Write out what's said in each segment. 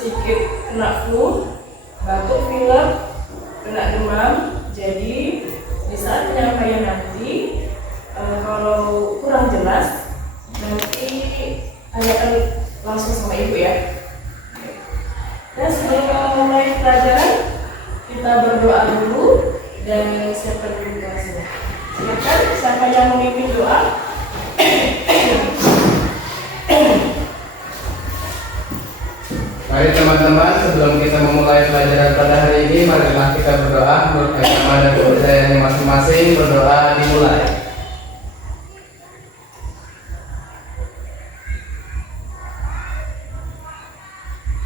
sedikit kena flu, batuk pilek, kena demam. Jadi di saat penyampaian nanti kalau kurang jelas nanti tanyakan langsung sama ibu ya. Dan sebelum mulai pelajaran kita berdoa dulu dan siapkan dulu kelasnya. Silakan siapa yang memimpin doa. Mari teman-teman, sebelum kita memulai pelajaran pada hari ini, marilah kita berdoa menurut agama dan kepercayaannya masing-masing. Berdoa dimulai.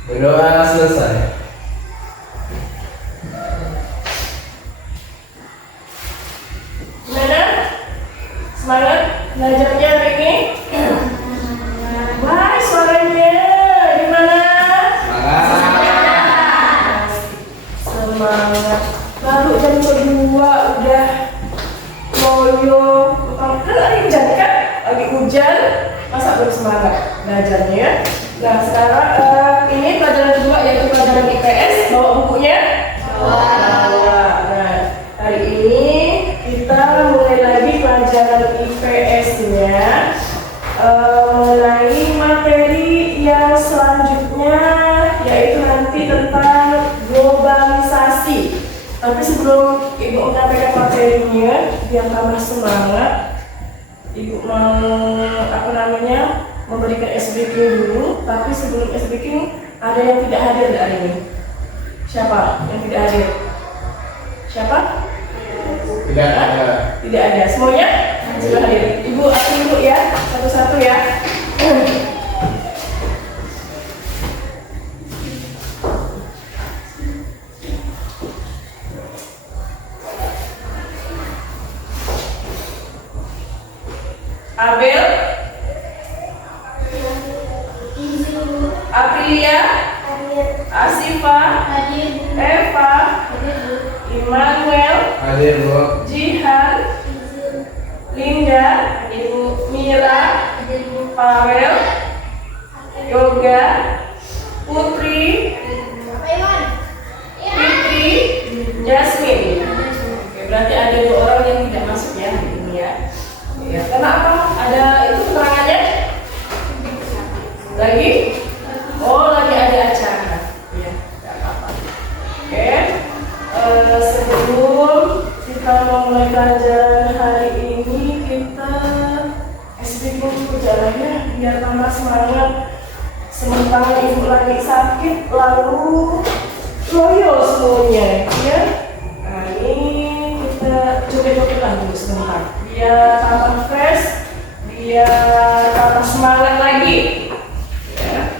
Berdoa selesai. Gimana? Semangat belajarnya hari ini? Wah, suaranya gimana? Semangat. Baru jam 2 udah loyo. Kan lagi hujan kan? Lagi hujan, masa belum semangat belajarnya ya? Nah sekarang ini pelajaran kedua yaitu pelajaran IPS. Bawa bukunya? Bawa. Nah hari ini kita mulai lagi pelajaran IPS-nya mengenai materi yang selanjutnya yaitu nanti tentang globalisasi. Tapi sebelum ibu menyampaikan materinya biar tambah semangat, ibu mau memberikan SBQ dulu. Tapi sebelum SBQ ada yang tidak hadir hari ini. Siapa yang tidak hadir? Siapa? Tidak ada. Tidak ada. Semuanya sudah hadir. Ibu atur dulu ya, satu-satu ya. Abel, Aprilia, Asifa, Eva, Immanuel, Hadir, Bu. Jihan, Linda, Ibu Mira, Pavel, Yoga, Putri, Fitri, Jasmine. Oke, berarti ada 2 orang yang tidak masuk ya hari ini ya. Ya, kenapa? Ada itu keterangannya? Lagi? Oh, lagi ada acara. Ya, tidak apa-apa. Oke. Sebelum kita mulai pelajaran hari ini, kita SBQ dulu jalannya biar tambah semangat. Sementara ibu lagi sakit, lalu loyo semuanya, ya. Nah, ini kita coba-coba dulu sebentar. Biar tambah fresh, biar tambah semangat lagi. Ya.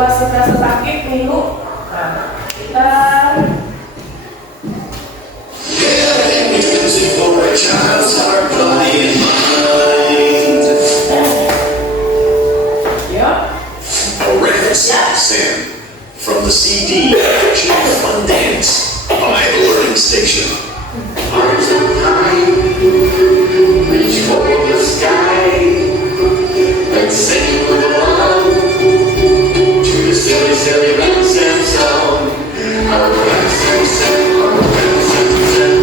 Masih terasa sakit minggu. Nah, kita Sam from the CD Cheap Fun Dance by The Learning Station. Arms up high, reach for the sky, and sing along to the silly, silly Ram Sam song. Ram Sam Sam, Ram Sam Sam,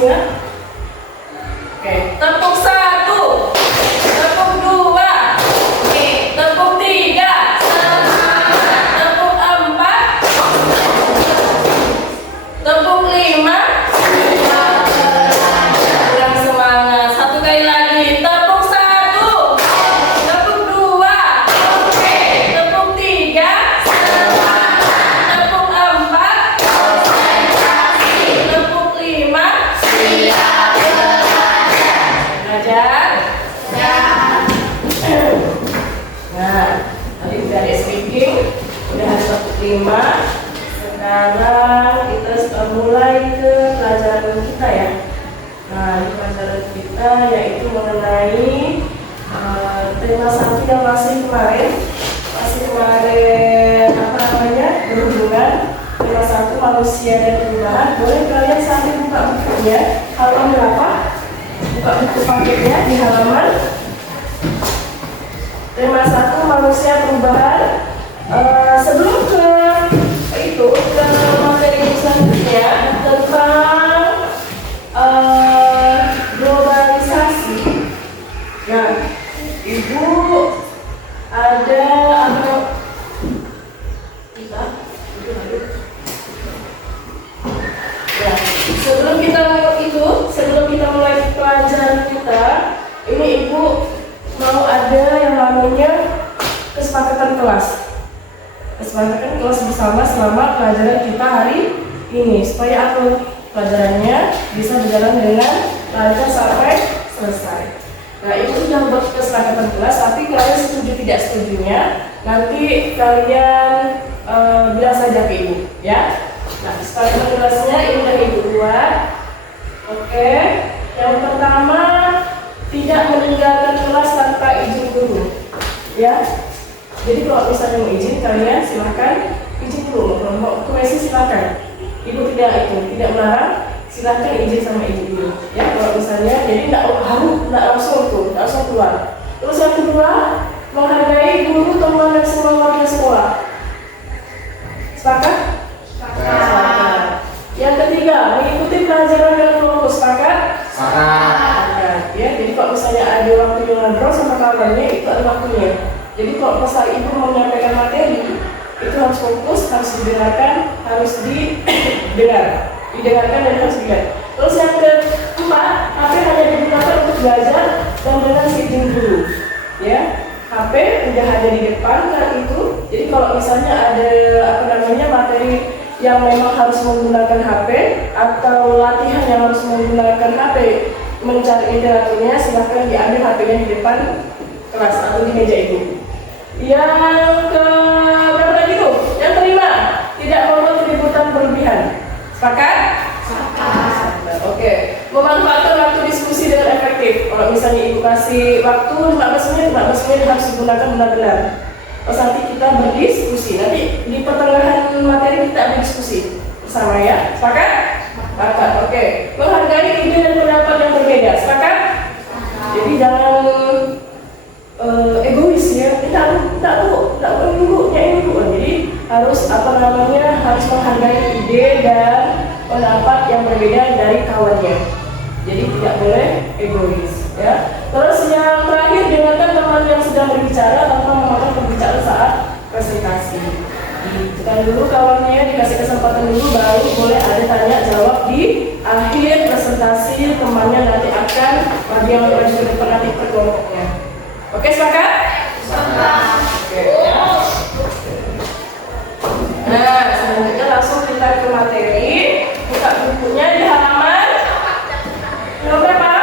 ingat? Oke, tepuk 1, tepuk 2, tepuk 3, tepuk 4, tepuk 5. Kurang semangat. Satu kali lagi. Tepuk 1, tepuk 2, tepuk 3, tepuk 4, tepuk 5. Belajar. Nah, tadi udah ada speaking, udah ada tepuk 5. Sekarang kita sudah mulai ke pelajaran kita ya. Nah, ini pelajaran kita yaitu mengenai tema 1 yang masih kemarin apa namanya, berhubungan. Tema 1 manusia dan perubahan. Boleh kalian sambil buka bukunya, halaman berapa? Buka buku paketnya di halaman. Tema 1 manusia perubahan. Sebelum ke materi selanjutnya tentang globalisasi. Nah, Ibu ada apa? Ya, sebelum kita mulai pelajaran kita, ini Ibu mau ada yang namanya kesepakatan kelas. Kesepakatan kelas bersama selama pelajaran kita hari ini, supaya apa? Pelajarannya bisa berjalan dengan lancar sampai selesai. Nah, itu sudah buat kesepakatan kelas, tapi kalian setuju tidak setujunya nanti kalian bilang saja ke Ibu ya. Nah, kesepakatan kelasnya ini udah Ibu buat. Oke, yang pertama, tidak meninggalkan kelas tanpa izin guru ya. Jadi kalau misalnya mau izin, kalian silahkan izin dulu. Kalau mau ke WC silahkan. Ibu tidak melarang, silahkan izin sama ibu dulu. Ya, kalau misalnya, jadi tidak langsung keluar. Terus yang kedua, menghargai guru, teman dan semua warga sekolah. Sepakat? Sepakat. Yang ketiga, mengikuti pelajaran yang fokus. Sepakat? Sepakat. Ya, jadi kalau misalnya ada waktu yang ngobrol sama kawannya, itu ada waktunya. Jadi kalau pas ibu mau menyampaikan materi, itu harus fokus, harus didengarkan dan harus dilihat. Terus yang keempat, HP hanya digunakan untuk belajar dan dengan izin guru. Ya, HP udah ada di depan kan itu. Jadi kalau misalnya ada materi yang memang harus menggunakan HP atau latihan yang harus menggunakan HP mencari literaturnya, silahkan diambil HP-nya di depan kelas atau di meja ibu. Yang berapa lagi tuh? Yang kelima, tidak membuat keributan berlebihan. Sepakat? Sepakat. Oke. Memanfaatkan waktu diskusi dengan efektif. Kalau misalnya ibu kasih waktu 15 menit harus digunakan benar-benar. Terus nanti kita berdiskusi. Nanti di pertengahan materi kita ada diskusi bersama ya. Sepakat? Sepakat. Oke. Menghargai ide dan pendapat yang berbeda. Sepakat? Jadi jangan egois ya, kita nunggu. Jadi harus harus menghargai ide dan pendapat yang berbeda dari kawannya. Jadi tidak boleh egois ya. Terus yang terakhir, dengarkan teman yang sedang berbicara tanpa memotong pembicaraan saat presentasi. Ditekan dulu kawannya, dikasih kesempatan dulu, baru boleh ada tanya jawab di akhir presentasi. Temannya nanti akan bagian maju ke depan nanti per kelompoknya. Oke, sepakat? Sepakat. Oke. Nah, selanjutnya langsung kita ke materi. Buka bukunya di halaman berapa?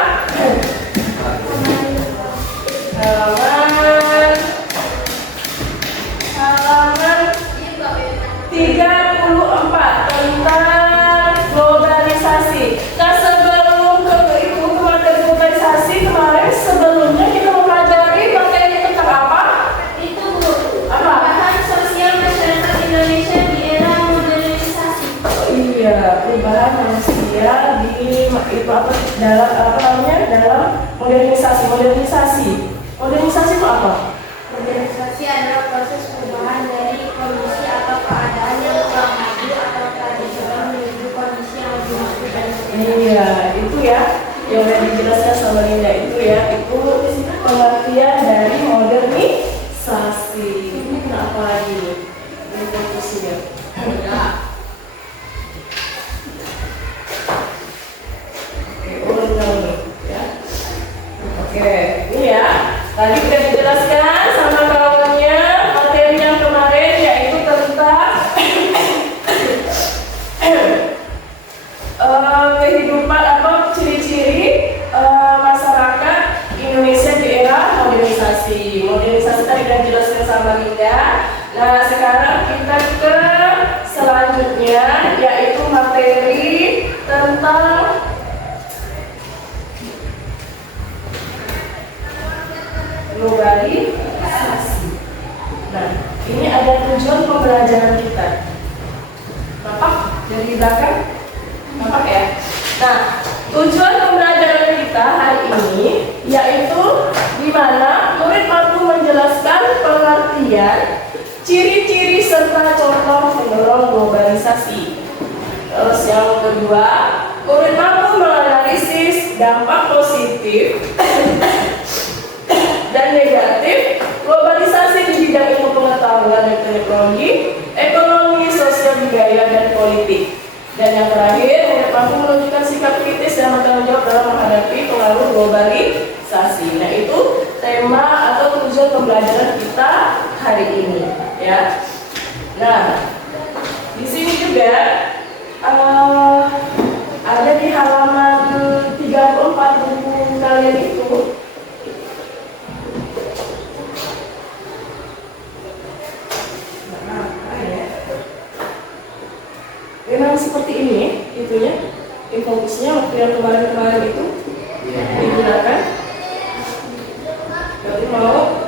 Halaman 34 tentang globalisasi. Nah, sebelum ke materi globalisasi kemarin, sebelumnya kita mempelajari materi tentang apa? Itu perubahan sosial masyarakat Indonesia di era modernisasi. Oh iya, perubahan manusia dalam modernisasi. Modernisasi itu apa? Modernisasi adalah proses perubahan dari kondisi atau keadaan yang kurang maju atau tradisional menuju kondisi yang lebih maju dan modern. Iya, itu ya, yang udah dijelaskan sama Linda itu ya, itu pengertian dari modernisasi. Nah, apa lagi nih? Ini fokusnya. Oke, ini ya. Tadi sudah dijelaskan sama kawannya materi yang kemarin, yaitu tentang kehidupan atau ciri-ciri masyarakat Indonesia di era modernisasi. Modernisasi tadi sudah dijelaskan sama Linda. Nah, sekarang kita ke selanjutnya, yaitu materi tentang globalisasi. Nah, ini ada tujuan pembelajaran kita. Nampak dari belakang? Nampak ya? Nah, tujuan pembelajaran kita hari ini yaitu di mana murid mampu menjelaskan pengertian, ciri-ciri serta contoh pendorong globalisasi. Terus yang kedua, murid mampu menganalisis dampak positif dan negatif globalisasi di bidang ilmu pengetahuan dan teknologi, ekonomi, sosial, budaya, dan politik. Dan yang terakhir, murid mampu menunjukkan sikap kritis dan bertanggung jawab dalam menghadapi pengaruh globalisasi. Nah, itu tema atau tujuan pembelajaran kita hari ini, ya. Nah, di sini juga ada di halaman 34 buku kalian itu. Memang seperti ini, itunya, infografisnya waktu yang kemarin-kemarin itu digunakan. Berarti mau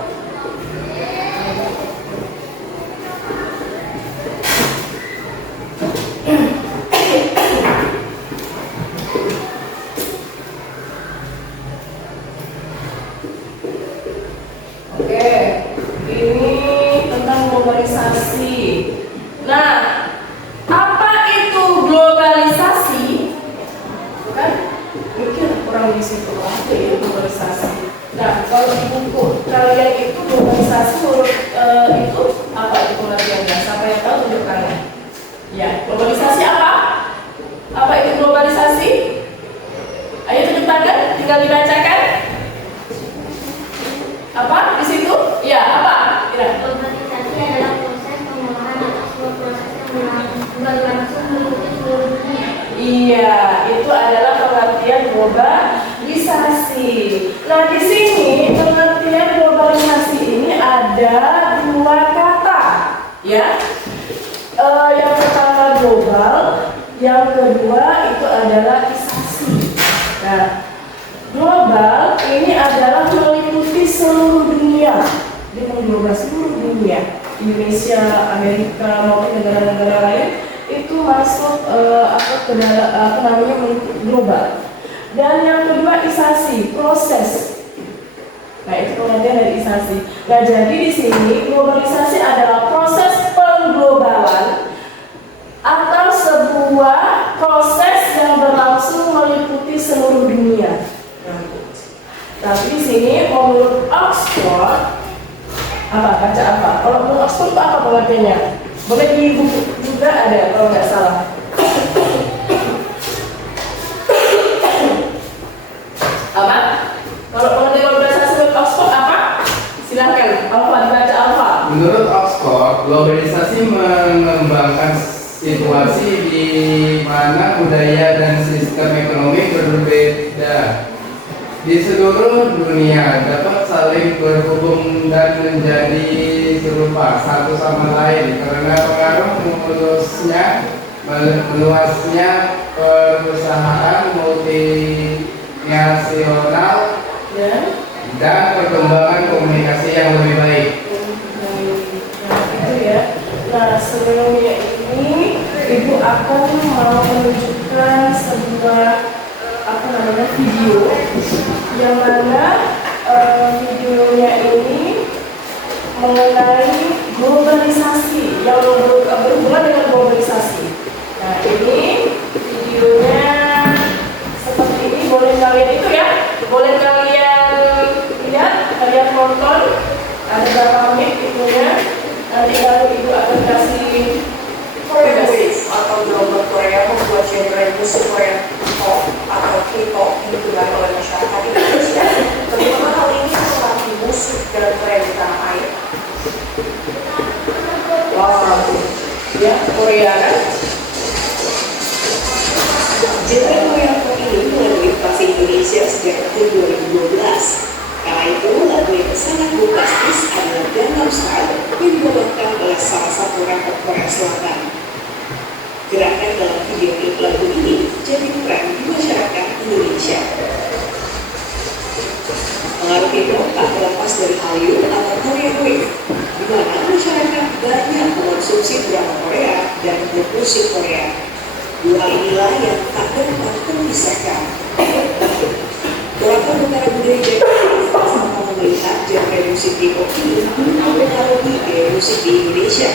oke, ini tentang globalisasi. Nah, apa itu globalisasi? Bukan? Mungkin kurang di situ. Apa itu globalisasi? Nah, kalau di buku kalian itu globalisasi menurut itu apa itu pengertiannya? Siapa yang tahu tunjukkannya? Ya, globalisasi apa? Apa itu globalisasi? Ayo tunjuk tangan, tinggal dibacakan. Apa di situ? Ya, apa? Kira. Globalisasi adalah proses pengolahan atau sebuah proses yang berlangsung mengikuti seluruh dunia. Iya, itu adalah pengertian globalisasi. Nah, di sini pengertian globalisasi ini ada dua kata, ya. Yang pertama global, yang kedua itu adalah isasi. Nah, global ini adalah meliputi seluruh dunia, dengan global seluruh dunia, Indonesia, Amerika maupun negara-negara lain itu masuk ke dalam meliputi global. Dan yang kedua isasi, proses. Nah, itu pengertian dari isasi. Nah, jadi di sini globalisasi adalah proses pengglobalan atau sebuah proses yang berlangsung meliputi seluruh dunia. Tapi di sini menurut Oxford baca apa? Kalau menurut Oxford itu apa pengertiannya? Boleh di buku juga ada kalau nggak salah. Apa? Kalau pengertian globalisasi menurut Oxford apa? Silakan, Alfa dibaca Alfa. Menurut Oxford, globalisasi mengembangkan situasi di mana budaya dan sistem ekonomi berbeda di seluruh dunia dapat saling berhubung dan menjadi serupa satu sama lain karena pengaruh meluasnya perusahaan multinasional dan perkembangan komunikasi yang lebih baik. Itu ya. Nah, sebelumnya ini Ibu akan mau menunjukkan sebuah video yang mana videonya ini mengenai globalisasi yang berhubungan dengan globalisasi. Nah, ini videonya seperti ini. drummer Korea membuat genre musik Korea pop atau K-pop yang digemari oleh masyarakat Indonesia. Bagaimana hal ini mempengaruhi musik dan Korea di tanah air? Wow, ya Korea kan? Genre Korea pop ini mulai berinvasi Indonesia sejak tahun 2012. Kala itu, lagu yang sangat bombastis adalah Gangnam Style yang dibawakan oleh salah satu rapper Korea Selatan. Gerakan dalam video klip lagu ini jadi tren di masyarakat Indonesia. Pengaruh K-pop tak terlepas dari Hallyu atau Korea Wave, di mana masyarakat banyak mengonsumsi drama Korea dan grup musik Korea. Dua inilah yang tak dapat terpisahkan. Pelaku Negara Budaya Jakarta sama melihat genre musik K-pop ini mempengaruhi gaya musik di Indonesia,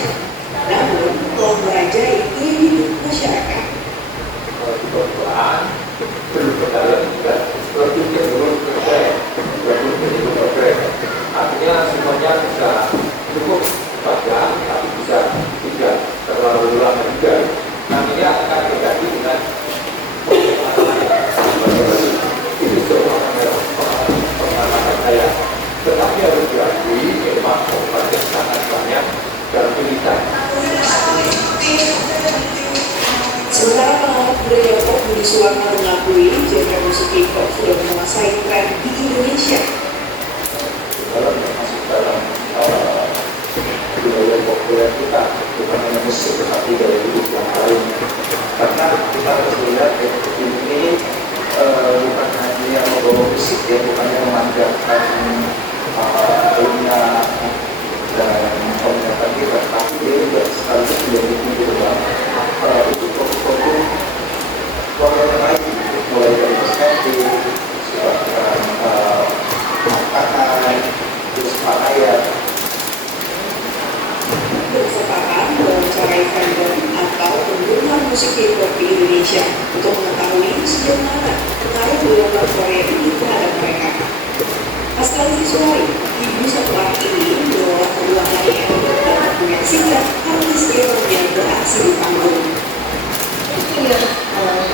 namun telah merajai gaya hidup masyarakat. Artinya semuanya bisa cukup panjang, tapi bisa tidak terlalu lama juga. Nantinya akan terjadi dengan itu semua pengalaman saya. Tetapi harus diakui memang obatnya sangat banyak dan pilihan. Sementara pengamat budaya pop Budi Suwarno mengakui genre musik K-pop sudah menguasai tren di Indonesia. Dalam masuk dalam budaya populer kita, bukan hanya musik tetapi dari hidup yang lain. Karena kita harus melihat ini bukan hanya membawa musik, ya, bukan hanya memanjakan dunia dan penglihatan kita, tapi dia juga sekaligus menjadi pintu gerbang untuk produk-produk Korea yang lain, mulai dari kosmetik, makanan, terus pakaian. Berkesempatan mewawancarai fandom atau penggemar musik K-pop di Indonesia untuk mengetahui sejauh mana pengaruh drama Korea ini terhadap mereka. Pascal Visuari, ibu satu anak ini mengelola perjuangannya untuk dapat menyaksikan artis K-pop yang beraksi di panggung. Punya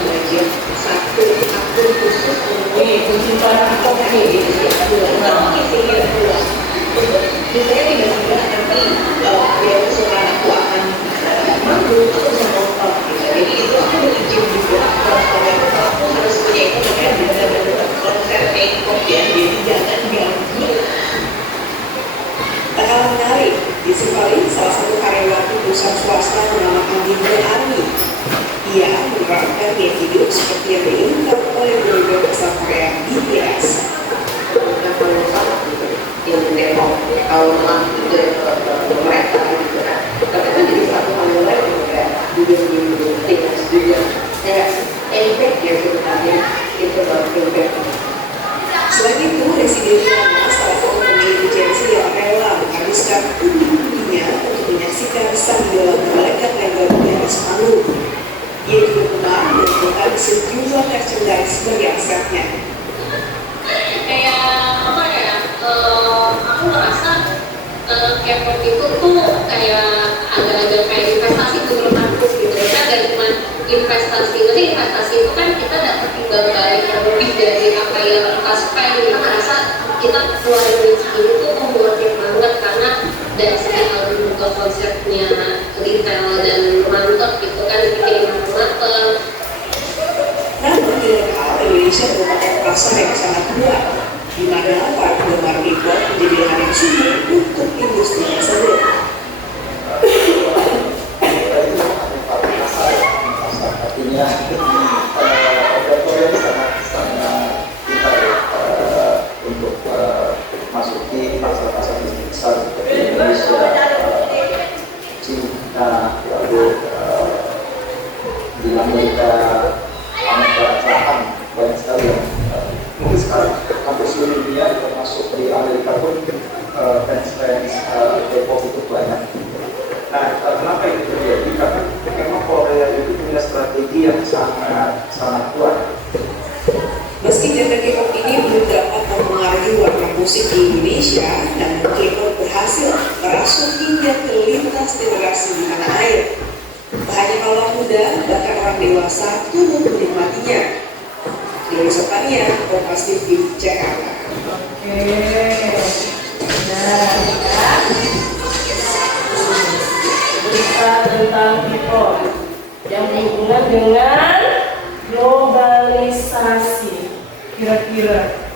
belajar satu akun khusus Ini kesimpulan untuk ini nah itu yang dua saya tidak sudah nanti dia suka aku akan manggung atau menonton gitu. Jadi itu aku berizin juga kalau aku harus punya itu namanya benar-benar konser K-pop ya, jadi jangan ganggu. Tak kalah menarik, Yusufali, salah satu karyawan perusahaan swasta menamakan diri Army. Ia menerapkan gaya hidup seperti yang diinginkan oleh boyband asal Korea BTS. Dan kalau sama gitu yang Depok kalau memang itu mereka gitu kan, tapi kan jadi satu hal yang lain juga dunia timnas juga kayak impact ya sebenarnya itu baru impact. Selain itu, Resi Deliana, salah satu pemilik agensi yang rela menghabiskan pundi-pundinya untuk menyaksikan sang idola berlegak-legak di atas panggung. Ia juga gemar mengumpulkan sejumlah merchandise sebagai asetnya. Kayak apa ya, aku merasa K-pop itu tuh kayak agak-agak kayak investasi menurut aku gitu. Kita gak cuma investasi, jadi investasi itu kan kita dapat timbal balik yang lebih dari apa yang kita spend. Kita merasa kita keluarin duit segini tuh worth it banget karena dari segi album juga konsepnya retail dan mantap gitu kan, bikin matang. Namun tidak hal Indonesia merupakan pasar yang sangat kuat, di mana para penggemar K-pop menjadi lahan yang subur untuk industri tersebut. Artinya operator yang sangat pintar untuk masuki pasar-pasar besar seperti Indonesia, China, lalu di Amerika Selatan banyak sekali yang mungkin sekarang hampir seluruh dunia termasuk di Amerika pun fans puasa turut menikmatinya. Dari Sopania, Kompas TV, Jakarta. Oke. Nah, ya. Berita tentang K-pop yang berhubungan dengan globalisasi. Kira-kira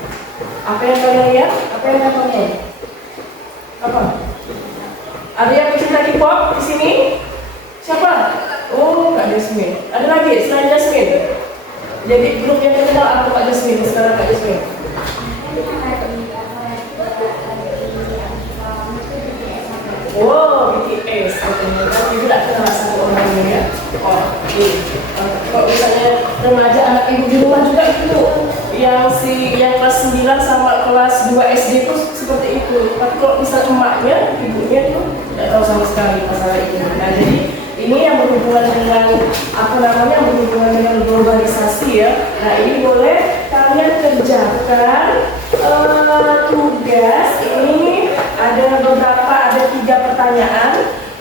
apa yang kalian lihat? Apa yang kalian tonton? Apa? Ada yang pecinta K-pop di sini? Siapa? Oh, Kak Jasmine. Ada lagi selain Jasmine? Jadi grup yang terkenal apa Kak Jasmine? Sekarang Kak Jasmine. Wow, BTS. Katanya kan ibu tak kenal satu orang ini ya. Oh, kalau misalnya remaja anak ibu di rumah juga itu, yang kelas 9 sama kelas 2 SD itu seperti itu. Tapi kalau misal emaknya, ibunya itu tidak tahu sama sekali masalah ini. Nah, jadi ini yang berhubungan dengan berhubungan dengan globalisasi ya. Nah, ini boleh kalian kerjakan tugas ini. Ada 3 pertanyaan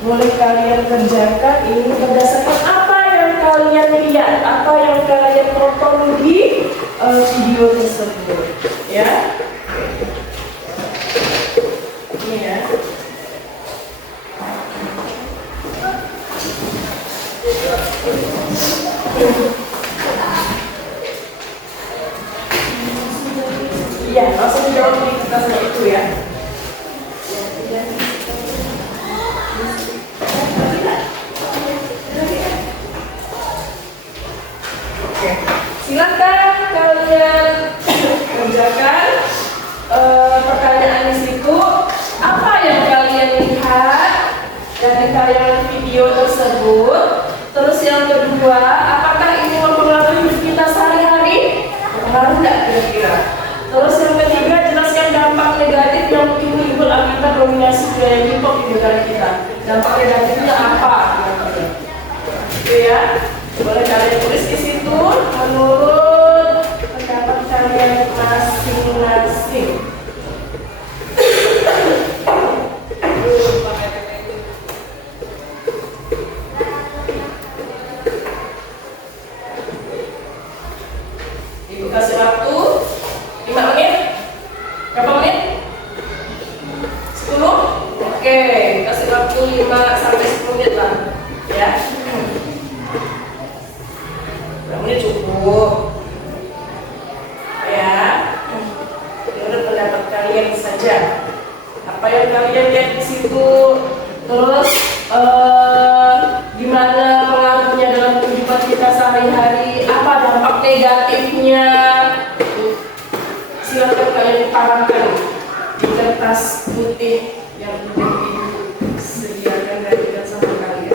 boleh kalian kerjakan. Ini berdasarkan apa yang kalian lihat, apa yang kalian tonton di video tersebut ya. Ini ya. Iya, langsung dijawab di kertasnya itu ya. Oke, silakan kalian kerjakan pertanyaan di situ. Apa yang kalian lihat dari tayangan video tersebut? Terus yang kedua, apakah ini mempengaruhi hidup kita sehari-hari? Mempengaruhi tidak kira-kira? Terus yang ketiga, jelaskan dampak negatif yang timbul akibat dominasi gaya K-pop di negara kita. Dampak negatifnya apa? Oke ya, boleh kalian tulis di situ menurut pendapat kalian masing-masing. Ibu kasih waktu 5 menit. Berapa menit? 10? Oke, kasih waktu 5 sampai 10 menit lah ya. Berapa menit cukup ya. Menurut pendapat kalian saja, apa yang kalian lihat di situ, terus gimana pengaruhnya dalam kehidupan kita sehari-hari, apa dampak negatifnya. Silakan kalian utarakan di kertas putih yang sudah disediakan dan tidak sama kalian.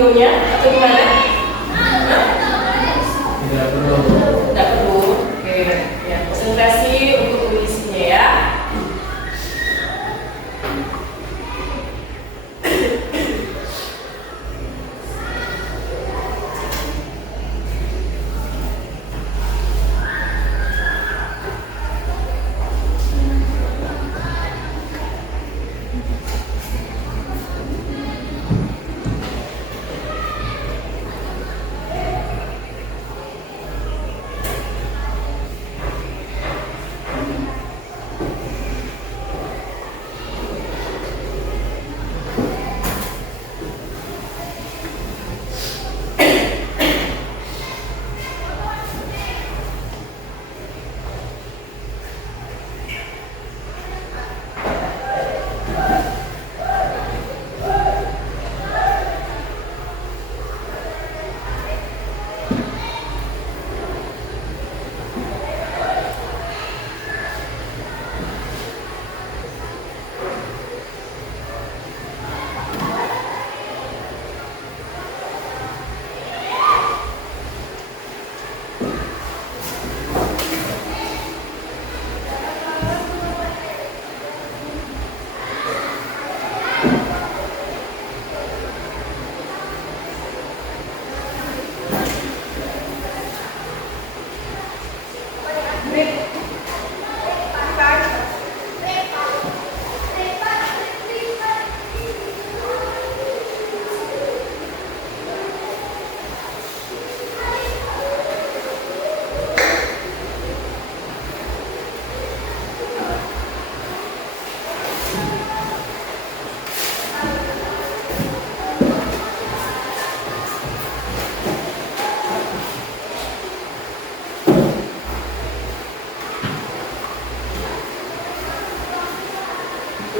videonya atau gimana? Tidak perlu. Tidak perlu. Oke, ya konsentrasi untuk mengisinya ya.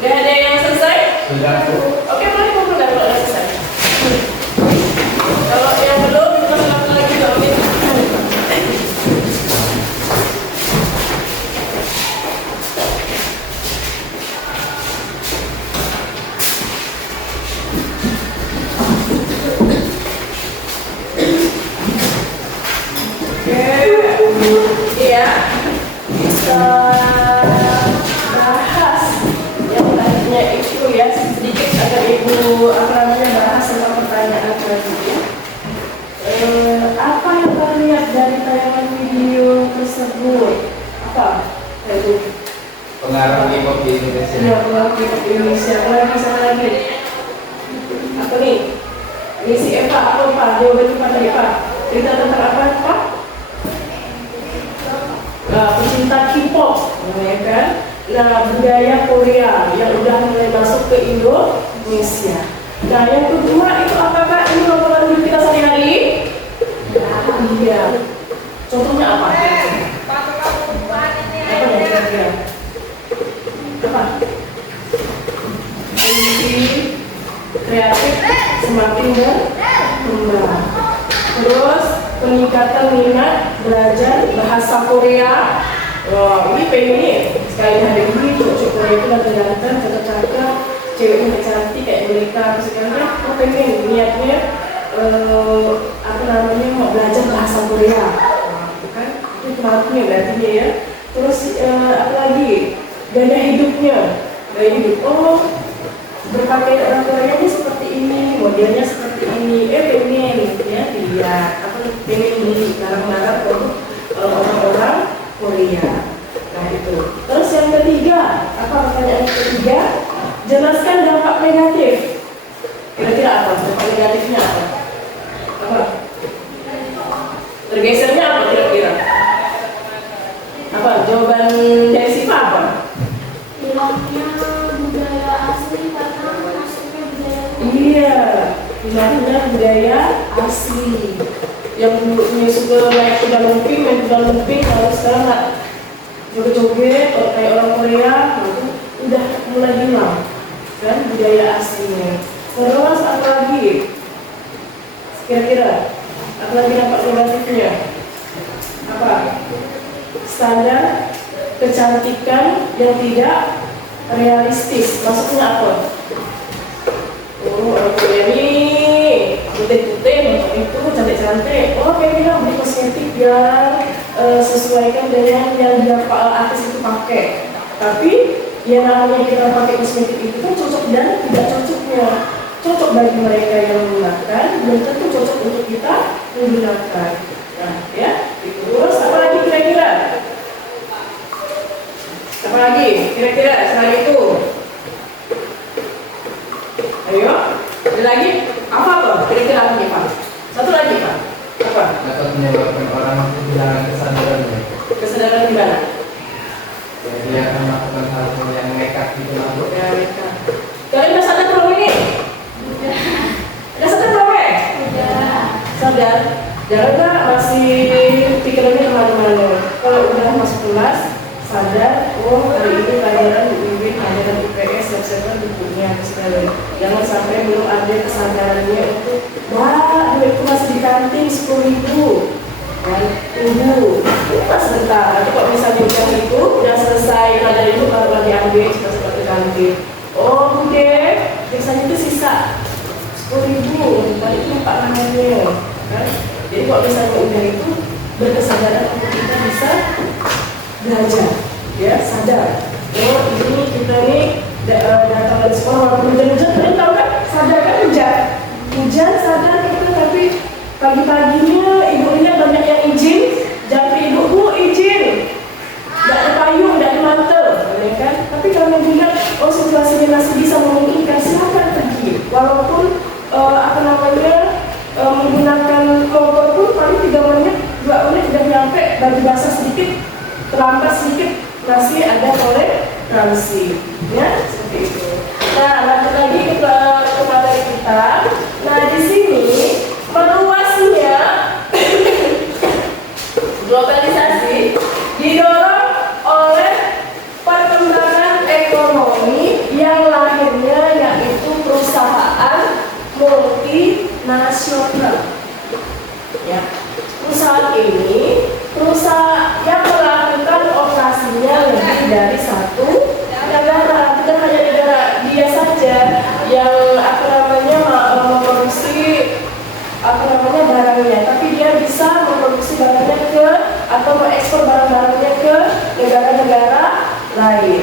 Udah ada yang selesai? Sudah, Bu. Oke, boleh kumpul kalau udah selesai. Kalau yang belum, kita selalu lagi oke. Oke, ya. Kita bahas yang tadinya itu ya sedikit agar ibu bahas tentang pertanyaan tadi. Apa yang kalian lihat dari tayangan video tersebut? Apa? Ibu? Pengaruh K-pop di Indonesia. Ya, pengaruh K-pop di Indonesia. Lagi sama lagi. Apa nih? Ini si Eva apa Pak? Jawaban Pak tadi Pak. Cerita tentang apa Pak? Pecinta K-pop, ya kan? Nah, budaya Korea yang udah mulai masuk ke Indonesia. Nah, yang kedua itu apakah ini merupakan hidup kita sehari-hari? Iya. Contohnya apa? Apa yang kira-kira? Apa? Industri kreatif semakin berkembang. Terus peningkatan minat belajar bahasa Korea. Wah, ini pengen nih sekali hari ini cowok Korea itu ganteng-ganteng, cakep-cakep, ceweknya cantik kayak mereka. Sekarang aku pengen niatnya mau belajar bahasa Korea. Kan itu pengaruhnya berarti ya. Terus apa lagi? Gaya hidupnya, gaya hidup. Oh, berpakaian orang Korea ini seperti ini, modelnya seperti ini. Pengen ya lihat apa pengen beli barang-barang untuk orang-orang Korea. Nah itu. Terus yang ketiga, apa pertanyaan yang ketiga? Jelaskan dampak negatif. Kira-kira apa? Dampak negatifnya apa? Apa? Tergesernya apa kira-kira? Apa? Jawaban dari Siva apa? Hilangnya budaya asli karena masuknya budaya Iya, hilangnya budaya asli. Yang dulunya suka naik kuda lumping, lalu sekarang nggak joget-joget kayak orang Korea, itu udah mulai hilang kan budaya aslinya. Terus apa lagi? Kira-kira apa lagi dampak negatifnya? Apa? Standar kecantikan yang tidak realistis. Maksudnya apa? Oh, orang Korea nih, kita itu cantik-cantik, oh kayak bilang beli kosmetik yang sesuaikan dengan yang dia artis itu pakai. Tapi yang namanya kita pakai kosmetik itu kan cocok dan tidak cocoknya. Cocok bagi mereka yang menggunakan, belum tentu cocok untuk kita menggunakan. Nah, ya, itu. Terus apa lagi kira-kira? Apa lagi? Kira-kira selain itu? Ayo, ada lagi? Apa? Kira-kira lagi Pak? Satu lagi Pak? Apa? Dapat menyebabkan orang kehilangan kesadarannya. Kesadaran di mana? Ya, dia akan melakukan hal-hal yang nekat gitu lah, Bu. Ya, nekat. Kalian udah sadar belum ini? Udah sadar belum ya? Udah. Sadar? Jangan nggak masih pikirannya kemana-mana. Kalau udah masuk kelas, sadar, oh hari ini pelajaran dibimbing pelajaran IPS, siap-siapkan bukunya, sekali. Jangan sampai belum ada kesadarannya untuk, wah, duitku masih di kantin 10.000. Dan tunggu, ini pas sebentar. Nanti kalau misalnya udah selesai pelajaran itu baru diambil cepat-cepat ke kantin. Oh, udah, biasanya itu sisa 10.000, dan itu Pak namanya, kan? Jadi kalau misalnya udah itu berkesadaran untuk kita bisa belajar, ya sadar. Oh ini kita nih datang dari sekolah walaupun hujan-hujan, kalian tahu kan? Sadar kan hujan sadar kita, tapi pagi-paginya ibunya banyak yang izin, jantri ibu izin, nggak ada payung, nggak ada mantel, ya kan? Tapi kalau bilang, oh situasinya masih bisa memungkinkan, silakan pergi, walaupun menggunakan motor pun paling 3 menit, 2 menit sudah nyampe, baju basah sedikit, terlambat sedikit, masih ada toleransi, ya seperti itu. Nah, lanjut lagi ke materi kita. Nah, di sini meluasnya globalisasi didorong oleh perkembangan ekonomi yang lahirnya yaitu perusahaan multinasional. Ya, perusahaan ini perusahaan yang melakukan operasinya lebih dari satu negara, bukan hanya negara dia saja yang memproduksi barangnya, tapi dia bisa memproduksi barangnya atau mengekspor barang-barangnya ke negara-negara lain.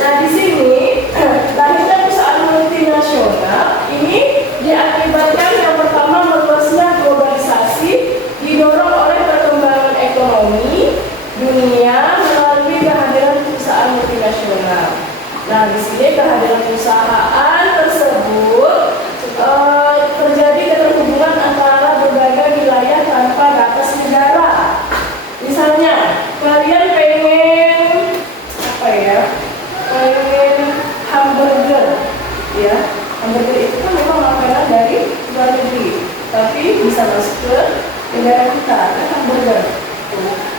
Nah, di sini lahirnya perusahaan multinasional ini diakibatkan yang pertama meluasnya globalisasi didorong oleh perkembangan ekonomi dunia melalui kehadiran perusahaan multinasional. Nah, di sini kehadiran perusahaan tersebut terjadi keterhubungan antara berbagai wilayah tanpa batas negara. Misalnya, kalian pengen hamburger, ya. Hamburger itu kan memang makanan dari luar negeri, tapi bisa masuk ke negara kita, kan hamburger.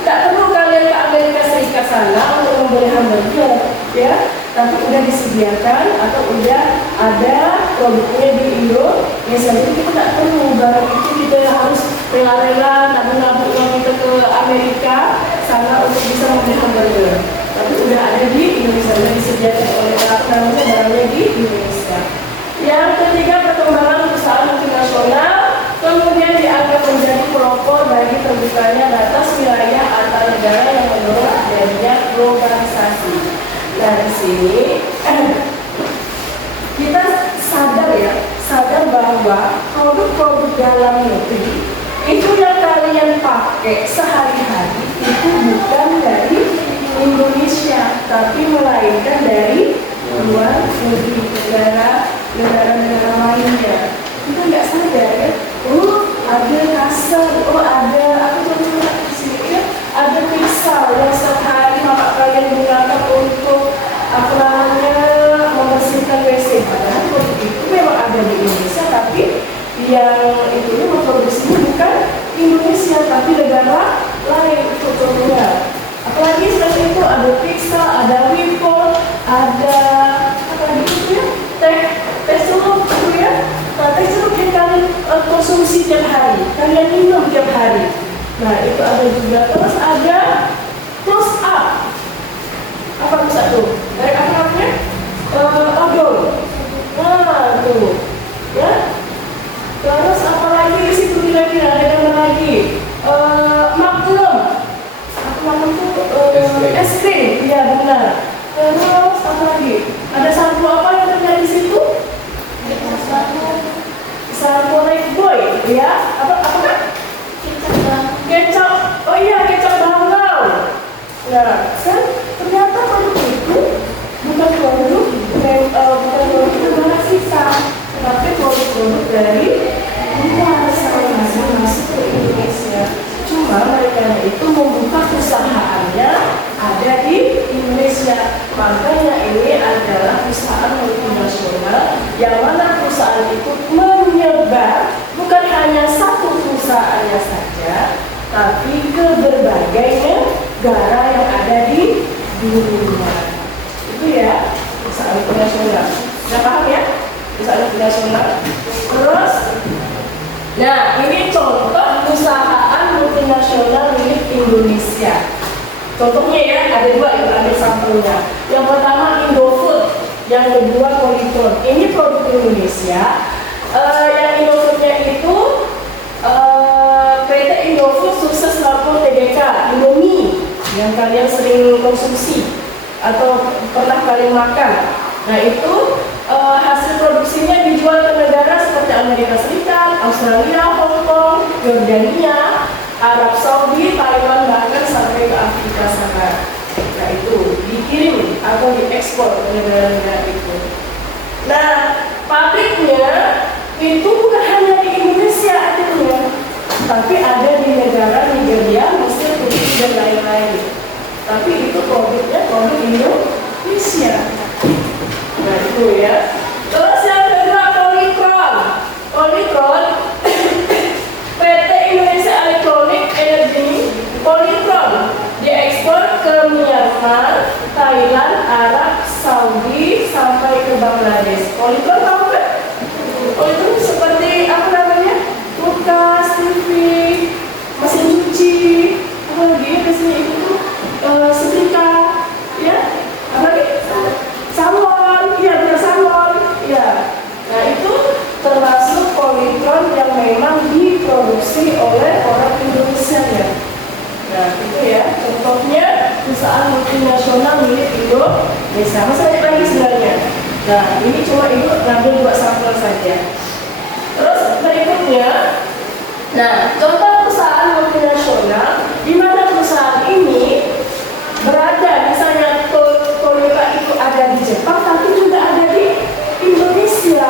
Tidak perlu kalian ke Amerika Serikat sana untuk membeli hamburger, ya. Tapi udah disediakan atau udah ada produknya di Indonesia. Jadi kita tidak perlu barang itu kita harus rela-rela nabung-nabung uang kita ke Amerika sana untuk bisa membeli hamburger. Tapi udah ada di Indonesia, udah disediakan oleh barangnya di Indonesia. Yang ketiga, perkembangan perusahaan multinasional kemudian dianggap menjadi pelopor bagi terbukanya batas wilayah antar negara yang mendorong terjadinya globalisasi. Nah, di sini kita sadar bahwa produk-produk dalam negeri itu yang kalian pakai sehari-hari itu bukan dari Indonesia, tapi melainkan dari luar negeri, negara-negara lainnya. Kita nggak sadar ya, ada kasar, ada apa contohnya di sini ya, ada pisau yang setiap hari bapak kalian gunakan untuk membersihkan WC. Padahal produk itu memang ada di Indonesia, tapi yang itu memproduksinya bukan Indonesia, tapi negara lain. Itu contohnya. Apalagi selain itu ada pizza, ada Wipol, ada apa lagi itu ya, teh celup itu ya. Nah, teh celup yang kalian konsumsi tiap hari, kalian minum tiap hari. Nah, itu ada juga. Terus ada close up. Apa close up tuh? Dari apa namanya? Odol. Nah, tuh. Ya. Terus apalagi di situ kira-kira Indonesia. Makanya ini adalah perusahaan multinasional yang mana perusahaan itu menyebar bukan hanya satu perusahaannya saja, tapi ke berbagai negara yang ada di dunia. Itu ya perusahaan multinasional. Sudah paham ya? Perusahaan multinasional. Terus, nah ini contoh perusahaan multinasional milik Indonesia. Contohnya ya, ada dua yang ambil sampelnya. Yang pertama Indofood, yang kedua Polytron. Ini produk Indonesia. Yang Indofoodnya itu PT Indofood sukses lapor TBK Indomie yang kalian sering konsumsi atau pernah kalian makan. Nah itu hasil produksinya dijual ke negara seperti Amerika Serikat, Australia, Hong Kong, Yordania, Arab Saudi, Taiwan, bahkan sampai ke Afrika sana. Nah itu dikirim atau diekspor ke negara-negara itu. Nah pabriknya itu bukan hanya di Indonesia artinya, tapi ada di negara Nigeria, Mesir, Turki dan lain-lain. Tapi itu produknya produk Indonesia. Nah itu ya. Terus yang kedua Polytron. Polytron PT Indonesia Electronic Energy Polytron diekspor ke Myanmar, Thailand, Arab Saudi sampai ke Bangladesh. Polytron tahu kan? Polytron seperti apa namanya? Kulkas, TV, mesin cuci, apa lagi ya biasanya itu setrika, ya? Apa lagi? Salon, iya benar salon, ya. Nah itu termasuk Polytron yang memang diproduksi oleh orang Indonesia ya. Nah itu ya contohnya perusahaan multinasional milik Indonesia. Masih banyak lagi sebenarnya. Nah ini cuma ibu ngambil 2 sampel saja. Terus berikutnya, nah contoh perusahaan multinasional di mana perusahaan ini berada, misalnya Toyota itu ada di Jepang tapi juga ada di Indonesia.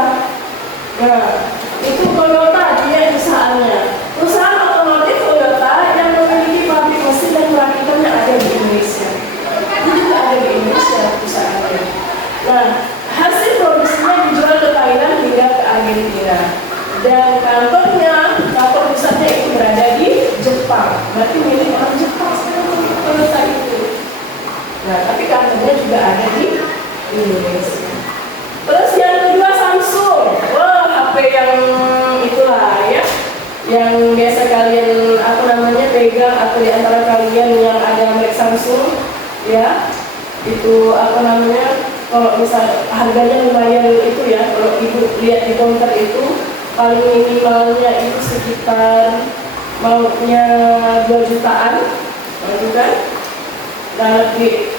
Nah, itu Toyota dia perusahaannya. Perusahaan otomotif Toyota yang memiliki pabrik mesin dan perakitan yang ada di Indonesia. Itu juga ada di Indonesia perusahaannya. Nah, hasil produksinya dijual ke Thailand hingga ke Argentina. Dan kantor pusatnya itu berada di Jepang. Berarti milik orang Jepang sekarang Toyota itu. Nah, tapi kantornya juga ada di Indonesia. Terus yang kedua Samsung. Wah, HP yang itulah ya, yang biasa kalian apa namanya pegang atau di antara kalian yang ada merek Samsung, ya, itu apa namanya? Kalau misal harganya lumayan itu ya, kalau ibu lihat di counter itu paling minimalnya itu sekitar maunya 2 jutaan, gitu kan? Dan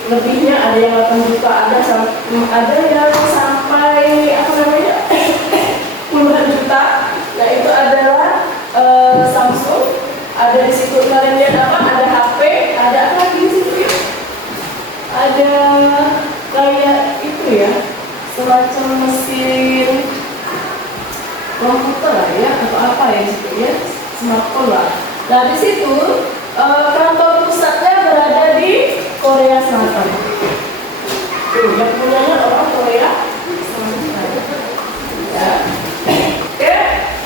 lebihnya ada yang 8 juta, ada yang sampai apa namanya puluhan juta. Nah itu adalah Samsung. Ada di situ kalian lihat apa? Ada HP, ada apa lagi di situ? Ada kayak itu ya, semacam mesin komputer ya atau apa ya situ ya, smartphone lah. Nah di situ kantor pusatnya berada di Korea Selatan. Yang punyanya orang Korea Selatan. Ya. Oke,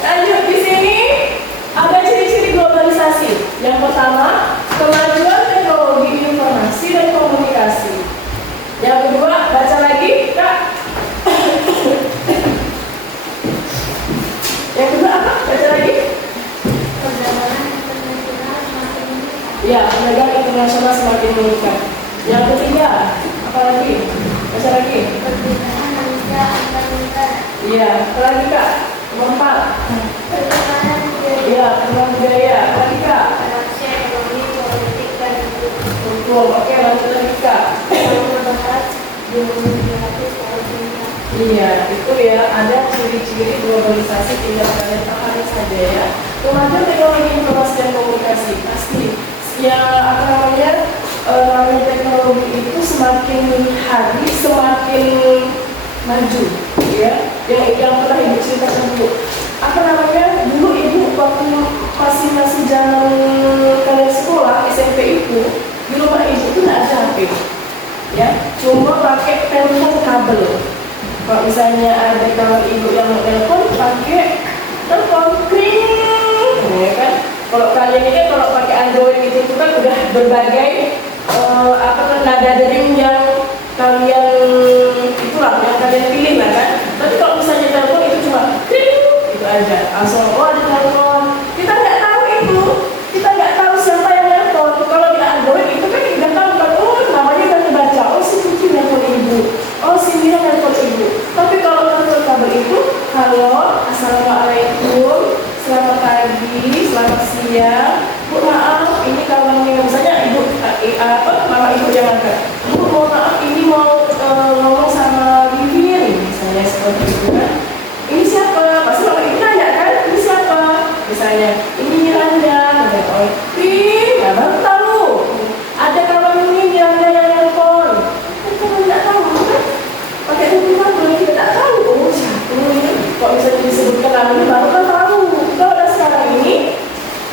lanjut di sini ada ciri-ciri globalisasi. Yang pertama, kemajuan teknologi informasi dan komunikasi. Yang kedua, baca lagi, Kak. Yang kedua apa? Baca lagi. Ya, perdagangan internasional semakin meningkat. Yang ketiga, apa lagi? Baca lagi. Perbedaan manusia antar negara. Iya, apa lagi Kak? Keempat. Perkembangan Iya, perkembangan budaya. Apa lagi Kak? interaksi ekonomi, politik, dan Betul. Oke, lanjut lagi Kak. membahas demokratis dunia. Iya, itu ya ada ciri-ciri globalisasi, tinggal kalian pahami saja ya. Kemajuan teknologi informasi dan komunikasi pasti. Ya apa namanya teknologi itu semakin hari semakin maju, ya. Yang pernah ibu ceritakan dulu. Apa namanya dulu ibu waktu masih zaman kalian sekolah SMP itu di rumah ibu itu nggak ada HP. ya, cuma pakai telepon kabel. Kalau misalnya ada kawan ibu yang mau telepon, pakai telepon kring, ya kan? Kalau kalian ini kalau pakai Android itu kan udah berbagai nada dering yang kalian itulah yang kalian pilih lah kan. Tapi kalau misalnya telepon itu cuma kring itu aja, langsung oh ada telepon. Kita nggak tahu itu, kita nggak tahu siapa yang telepon. Kalau di Android itu kan udah tahu kan, oh namanya udah kebaca, oh si Cici telepon ibu, oh si Mira telepon ibu. Tapi kalau telepon kabel itu, halo, assalamualaikum, selamat pagi, selamat siang, bu maaf ini kawannya, misalnya ibu mama ibu yang angkat, bu mohon maaf ini mau ngomong sama Bibir, misalnya seperti itu kan. Ini siapa? Pasti mama ibu nanya kan, ini siapa? Misalnya ini Miranda, ada oh ya baru tahu ada kawan ini Miranda yang telepon. Kan nggak tahu kan? Pakai hubungan belum kita tak tahu. Oh siapa ini? Kok bisa disebutkan namanya baru kan tahu. Kalau udah sekarang ini,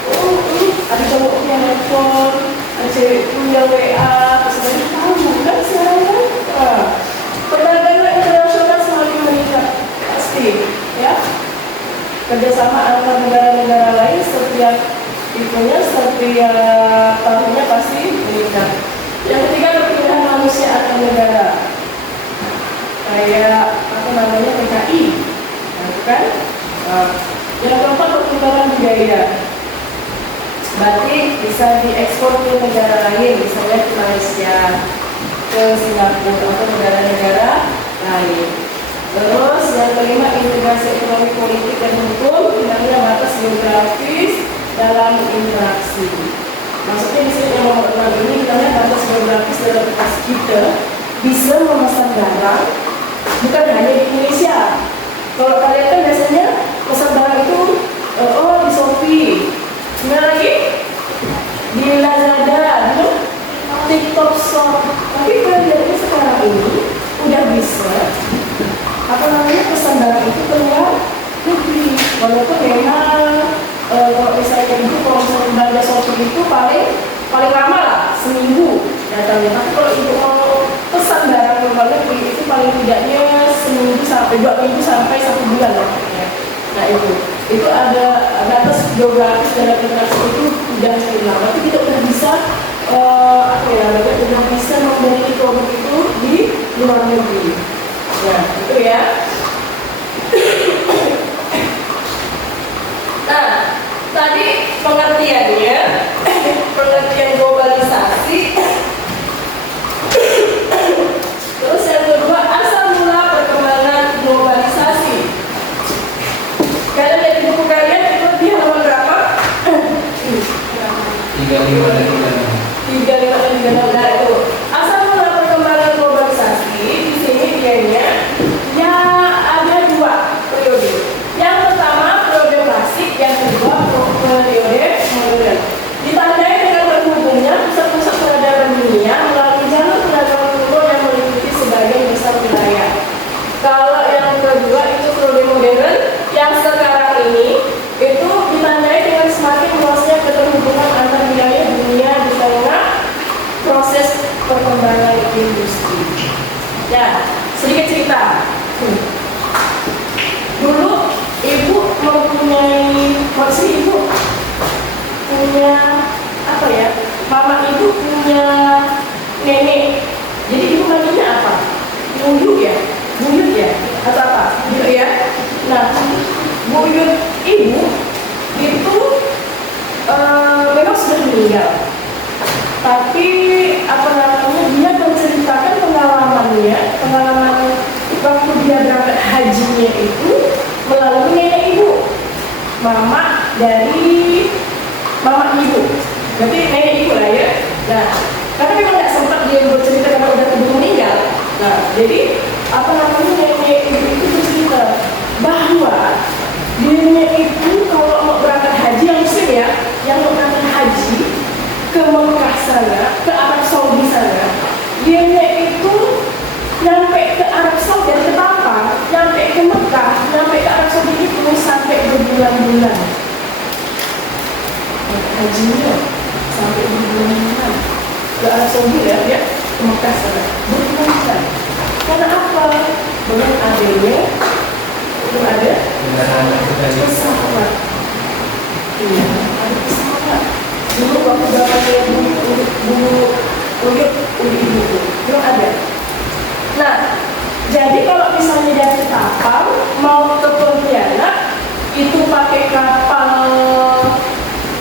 oh ini ada cowok yang telepon, ada cewek yang WA, sebenarnya tahu kan sekarang kan? Perdagangan internasional semakin meningkat pasti, ya. Kerjasama antar negara-negara lain setiap tahunnya pasti meningkat. Yang ketiga, perpindahan manusia antar negara. Kayak PKI, kan? Yang keempat, perpindahan budaya. Batik bisa diekspor ke negara lain, misalnya ke Malaysia, ke Singapura atau negara-negara lain. Terus yang kelima, integrasi ekonomi, politik dan hukum, hilangnya batas geografis dalam interaksi. Maksudnya di sini yang nomor 6 ini hilangnya batas geografis dalam interaksi kita bisa memesan barang bukan hanya di Indonesia. Kalau kalian kan biasanya pesan barang itu di Shopee, gimana lagi? Di Lazada, di TikTok Shop. Tapi kalian sekarang ini udah bisa pesan barang itu keluar negeri. Walaupun memang kalau misalnya itu kalau misalnya belanja Shopee itu paling lama lah seminggu datangnya. Tapi kalau ibu mau pesan barang ke luar negeri itu paling tidaknya seminggu sampai 2 minggu sampai 1 bulan lah. Nah itu ada batas geografis dalam interaksi itu udah hilang. Tapi kita udah bisa udah bisa memiliki produk itu di luar negeri. Nah itu ya. Nah tadi pengertiannya, pengertian globalisasi. Terus yang kedua, asal mula perkembangan globalisasi. Kalian lihat di buku kalian itu di halaman berapa? 35 dan 36. Nah itu asal mula perkembangan globalisasi. Di sini dianya ya ada 2 periode. Yang pertama periode klasik, yang kedua periode modern. Ditandai dengan terhubungnya pusat-pusat peradaban dunia melalui jalur perdagangan global yang meliputi sebagian besar wilayah. Kalau yang kedua itu periode modern, yang sekarang ini itu ditandai dengan semakin luasnya keterhubungan antar wilayah dunia di tengah proses perkembangan industri. Ya, sedikit cerita. Dulu ibu ibu punya mama ibu punya nenek. Jadi ibu manggilnya apa? Buyut ya, atau apa? Gitu ya. Nah, buyut ibu itu memang sudah meninggal. Tapi dia menceritakan pengalaman waktu dia berangkat hajinya itu melalui nenek ibu, mama ibu, berarti nenek ibu lah ya. Nah, karena memang nggak sempat dia bercerita karena udah keburu meninggal. Nah, jadi nenek ibu itu bercerita bahwa dirinya itu kalau mau berangkat haji yang muslim ya, yang mau berangkat haji ke Mekah sana, ke Arab Saudi sana, dirinya itu nyampe ke Arab Saudi dari Ketapang, nyampe ke Mekah, nyampe ke Arab Saudi itu sampai berbulan-bulan. Hajinya sampai berbulan-bulan ke Arab Saudi ya, Mekah sana. Berbulan. Karena apa? Dengan adanya itu ada pesawat. Iya, ada pesawat. Dulu waktu zamannya Uyut ibu belum ada. Nah, jadi kalau misalnya dari kapal mau ke Pontianak itu pakai kapal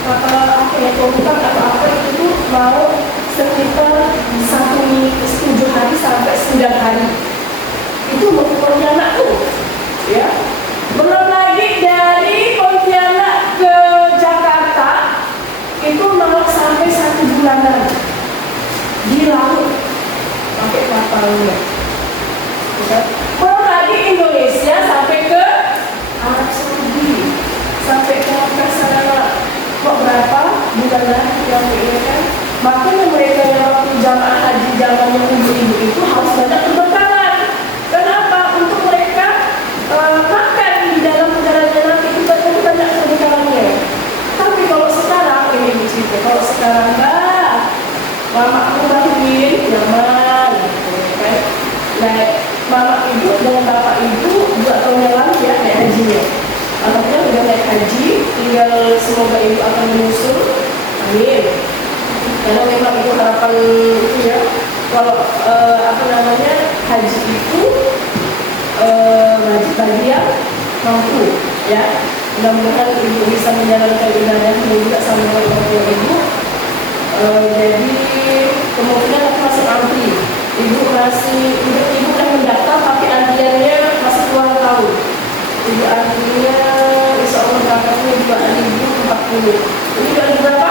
apa ya, komuter atau apa itu mau sekitar 7 hari sampai 9 hari. Itu mau ke Pontianak tuh, ya. Belum lagi dari Pontianak ke Jakarta itu mau sampai 1 bulanan di laut pakai kapalnya. Belum lagi Indonesia sampai ke Arab Saudi, sampai ke Mekah sana. Kok berapa bulanan yang ini kan? Makanya mereka yang waktu jamaah haji zamannya ibu-ibu itu harus banyak berbekalan. Kenapa? Untuk mereka makan di dalam perjalanan itu banyak berbekalannya. Tapi kalau sekarang ini di situ, kalau sekarang mama aku bantuin nyaman, kan? Nah, mama ibu dengan bapak ibu 2 tahun yang lalu ya naik hajinya. Anaknya udah naik haji, tinggal semoga ibu akan menyusul, amin. Karena memang itu harapan itu ya. Kalau haji itu wajib bagi yang mampu, ya. Mudah-mudahan ibu bisa menjalankan ibadahnya juga sama orang tua ibu. Jadi kemungkinan aku masih antri. Ibu udah mendaftar tapi antriannya masih 2 tahun. Ibu antrinya insya Allah berangkatnya 2040. Ini 2000 berapa?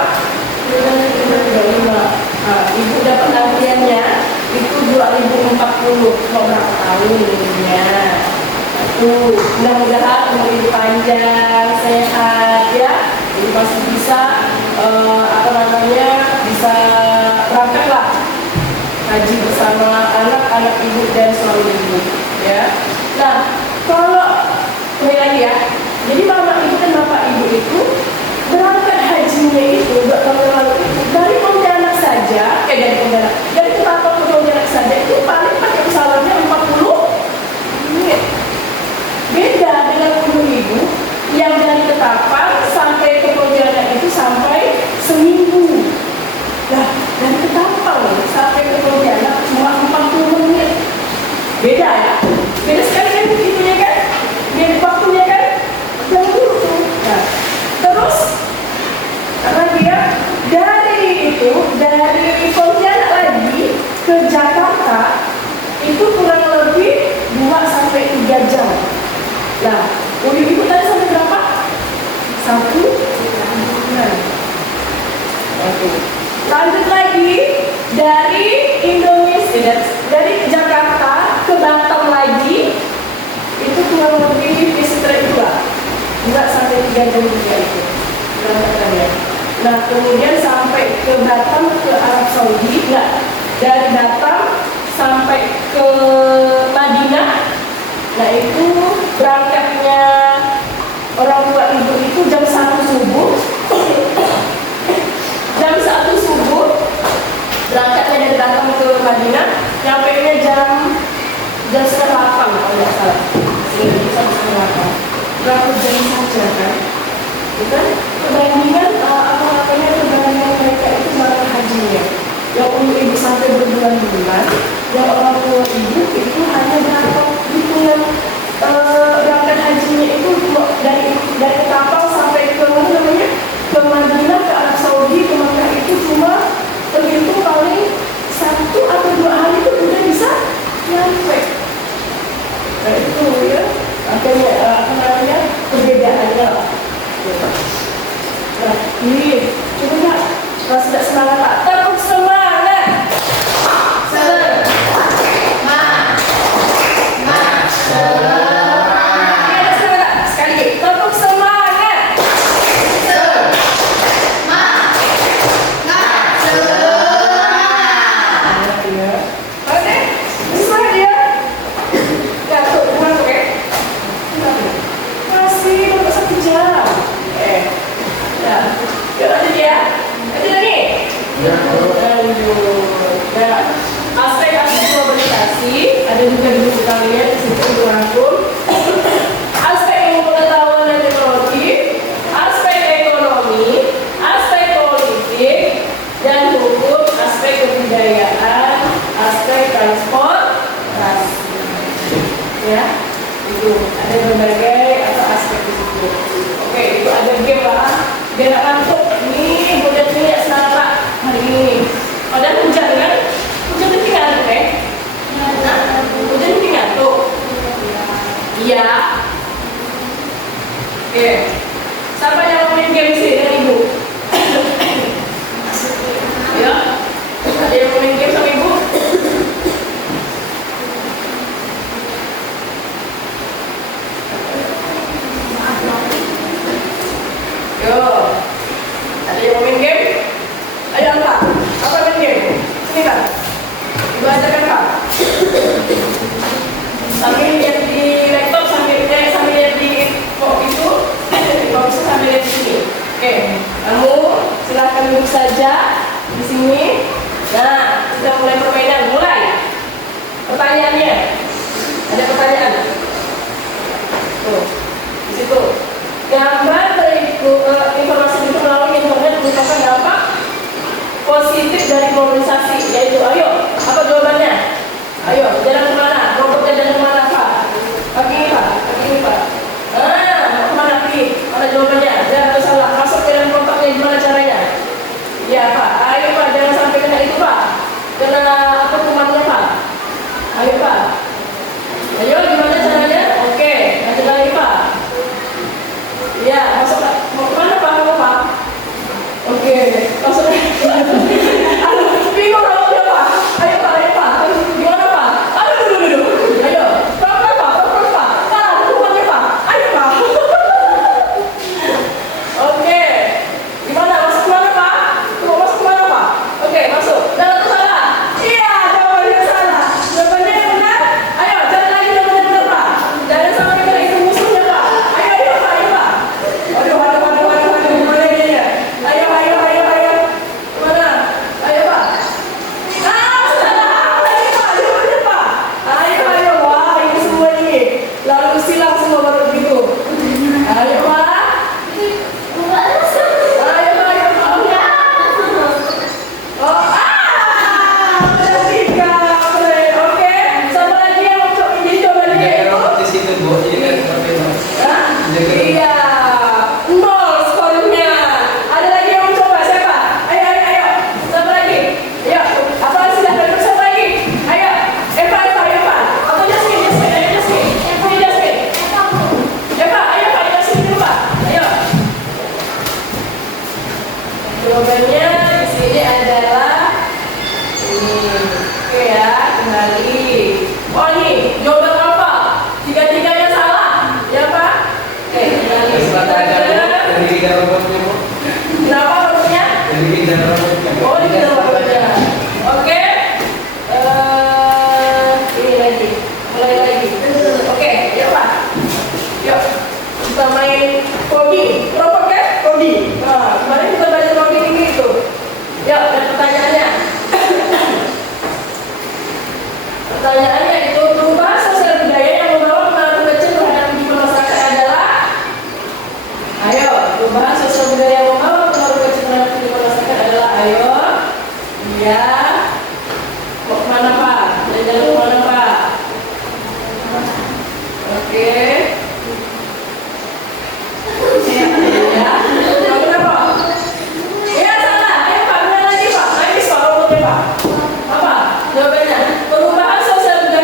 2025. Nah, ibu dapat antriannya itu 2040. Mau berapa tahun ininya? Tuh, mudah-mudahan umur ibu panjang, sehat ya. Ibu masih bisa bisa berangkat lah haji bersama anak-anak ibu dan suami ibu ya. Nah, kalau kembali ya, jadi mama ibu dan bapak ibu itu berangkat hajinya itu 2 tahun yang lalu itu dari Pontianak saja, dari Ketapang ke Pontianak saja itu paling pakai pesawatnya 40 menit. Beda dengan ibu yang dari Ketapang sampai ke Pontianak itu sampai seminggu. Nah, dari Ketapang sampai ke Pontianak cuma 40 menit. Beda ya? Beda sekali kan itunya kan? Beda waktunya kan? Yang dulu tuh. Nah, terus karena dia dari Pontianak lagi ke Jakarta itu kurang lebih 2-3 jam. Nah, ibu tadi sampai berapa? 1 bulan. Oke. Lanjut lagi dari Indonesia, dari Jakarta ke Batam lagi itu kurang lebih di sekitar 2-3 jam juga itu berangkatannya. Nah, kemudian sampai ke Batam ke Arab Saudi, dari Batam sampai ke Madinah. Nah, itu berangkatnya orang tua ibu itu jam 1 subuh. Jam 1 subuh berangkatnya dari Batam ke Madinah, nyampainya jam 8 kalau nggak salah. Jam 8. Berapa jam saja kan? Bukan perbandingan perbandingan mereka itu berangkat hajinya. Yang ibu sampai berbulan-bulan, yang orang tua ibu itu hanya berapa hitungan berangkat hajinya itu dari kapal sampai ke ke Madinah, ke Arab Saudi, ke Mekah itu cuma terhitung paling 1 atau 2 hari itu udah bisa nyampe. Nah itu ya, akhirnya perbedaannya lah. Nah ini coba nggak, kalau sudah semangat Pak, tepuk semangat. aspek-aspek globalisasi ada juga di buku kalian di situ untuk rangkum. Aspek ilmu pengetahuan dan teknologi, aspek ekonomi, aspek politik dan hukum, aspek kebudayaan, aspek transportasi. Ya, itu ada berbagai atau aspek di situ. Oke, itu ada game lah. Biar nggak ngantuk. Ini udah punya sekarang hari ini. Padahal hujan kan? Hujan itu tinggal ngantuk. Hujan itu tinggal ngantuk. Iya. Oke. Siapa yang mau main game sih dengan ibu? Ya. Ada yang mau main game sama ibu? Yo. Ada yang mau main game? Ayo angkat. Apa main game? Sini kan? Ibu ajarkan Kak. Sambil lihat di laptop, sambil lihat di kok itu, kalau bisa sambil lihat di sini. Oke, kamu silahkan duduk saja di sini. Nah, kita mulai permainan. Mulai. Pertanyaannya, ada pertanyaan. Tuh, di situ. Gambar informasi itu melalui internet merupakan dampak positif dari globalisasi, yaitu ayo, apa jawabannya? Ayo, jalan kemana? Robotnya jalan kemana Pak? Kaki ini Pak, kaki ini Pak. Mau kemana kaki? Mana jawabannya? Jangan ada salah, masuk ke dalam kotaknya gimana caranya? Ya Pak, ayo Pak, jangan sampai kena itu Pak. Kena apa kumannya Pak? Ayo Pak. Ayo, gimana caranya? Oke, lanjut lagi Pak. Ya, masuk mau kemana Pak? Kamu Pak? Oke, masuk. Aduh, bingung kalau dia Pak. Ayo Pak, ayo Pak. Gimana Pak? Aduh, ayo, pelan-pelan Pak, pelan-pelan Pak. Nah, hukumannya Pak. Ayo Pak. Oke, gimana? Masuk kemana Pak? Mau masuk kemana Pak? Oke, masuk. Jalan ke salah. Iya, jawabannya salah. Jawabannya yang benar. Ayo, jalan lagi jawabannya benar Pak. Jangan sampai kena itu musuhnya Pak. Ayo Pak, ayo Pak. Aduh, gimana ini ya? Ayo. Mana? Ayo Pak. Salah. Ayo Pak, jawabannya Pak. Ayo. Wah, ini semua ini. Lalu silang semua baru begitu. Ayo Pak. Ayo Pak. Ada 3. Oke. Siapa lagi yang mau coba menjadi jawabannya itu? Di situ Bu, jadi kan seperti itu. Iya. 0 skornya. Ada lagi yang mau coba siapa? Ayo. Siapa lagi? Ayo. Apa silahkan dulu siapa lagi? Ayo. Eva. Atau Jasmine. Ayo Jasmine. Eva, ayo Pak, Jasmine dulu Pak. Ayo. Jawabannya di sini adalah ini. Oke ya, kembali. Oh ini, jawaban apa? 3-3-nya salah. Ya Pak? Oke, kembali. Dari tiga robotnya Bu. Kenapa robotnya? Dari tiga robotnya. Oh, di dalam robotnya. Oke. Ini lagi. Mulai lagi. Oke, yuk Pak. Yuk. Kita main coding. Robot kan? Coding. Nah, kemarin kita belajar coding ini itu. Yuk, ada pertanyaannya. Pertanyaannya itu, perubahan sosial budaya yang membawa pengaruh kecil terhadap kehidupan masyarakat adalah? Ayo, perubahan sosial budaya yang membawa pengaruh kecil terhadap kehidupan masyarakat adalah? Ayo. Iya. Mau kemana Pak? Jalan kemana Pak? Oke. Ya. Jawabannya apa? Ya salah. Ayo Pak, benar lagi Pak. Habis Pak robotnya Pak. Apa? Jawabannya perubahan sosial budaya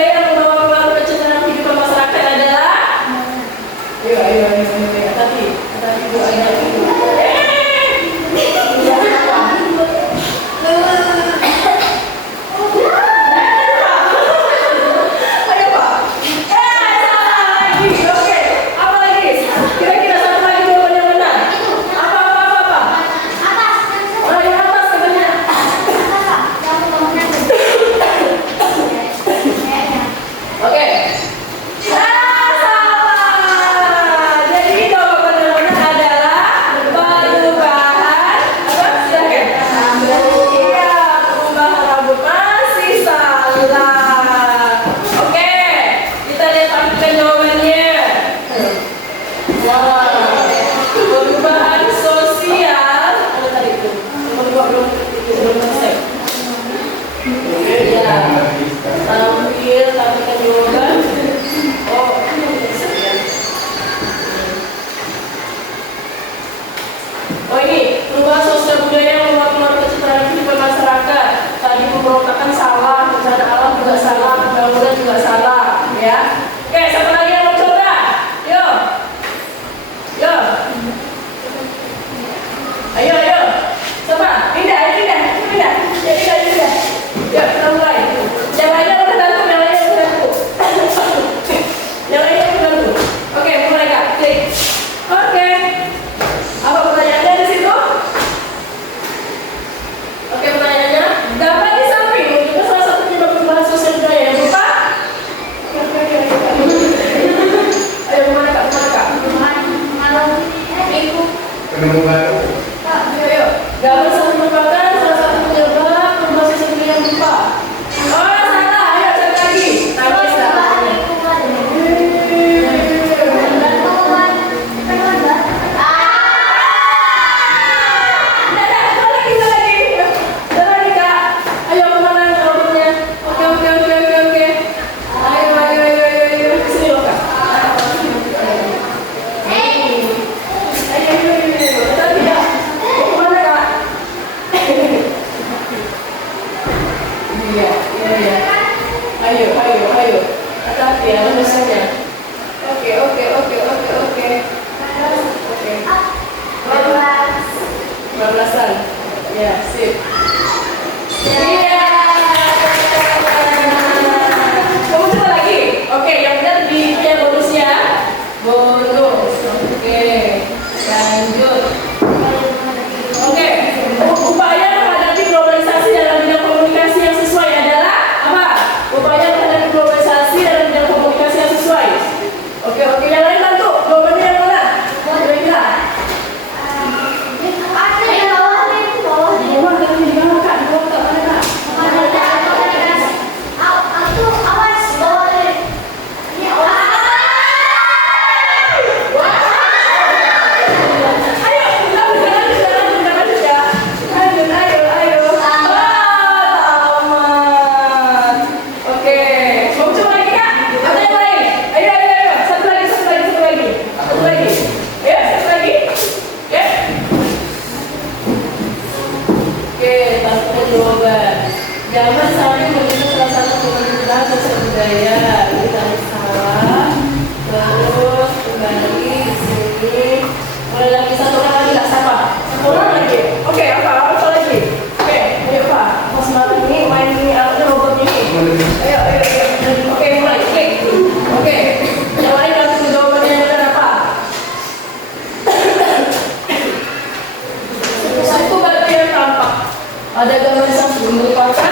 Ya. Sambil tampilkan jawaban. Oh, ya. Oh ini, perubahan sosial budaya yang mempengaruhi kecitraan kehidupan masyarakat. Tadi pemberontakan salah, bencana alam juga salah, pembangunan juga salah, ya. Oke, siapa lagi yang mau coba? Yo, yo, ayo, ayo, coba, pindah. Ya, kita mulai. Yang lainnya udah tentu, yang lainnya udah tentu. Yang lainnya udah tentu. Oke, mulai Kak. Klik. Oke. Apa pertanyaannya di situ? Oke, pertanyaannya. Dapat di samping menunjukkan salah satu penyebab perubahan sosial budaya yang berupa. Oke. Ayo, kemana Kak? Penemu baru. Ayo. Dapat satu merupakan salah satu penyebab perubahan sosial budaya yang berupa. Oh, salah. Ayo, cari lagi. Nangis Kak. Ayo. Hati-hati ya, misalnya. Oke. Bablasan. Ya, sip. Iya. Kamu coba lagi. Oke, yang benar di bonusnya. Bonus. Oke. Lanjut. Oke. Upaya menghadapi globalisasi dalam bidang komunikasi yang sesuai adalah apa? Upaya menghadapi globalisasi dalam bidang komunikasi yang sesuai. Oke. Yang lain bantu. Jawabannya yang mana? Kira-kira. Jangan sampai menjadi salah satu perubahan sosial budaya. Ini tadi salah. Terus kembali sini. Mulai lagi satu orang lagi nggak sama. Satu orang lagi. Oke, apa lagi? Oke, ayo Pak. Pas malam ini main ini robot ini. Ayo. Oke, mulai. Klik. Oke. Yang lain langsung jawabannya yang benar apa? Satu batu yang tampak. Ada gambar satu merupakan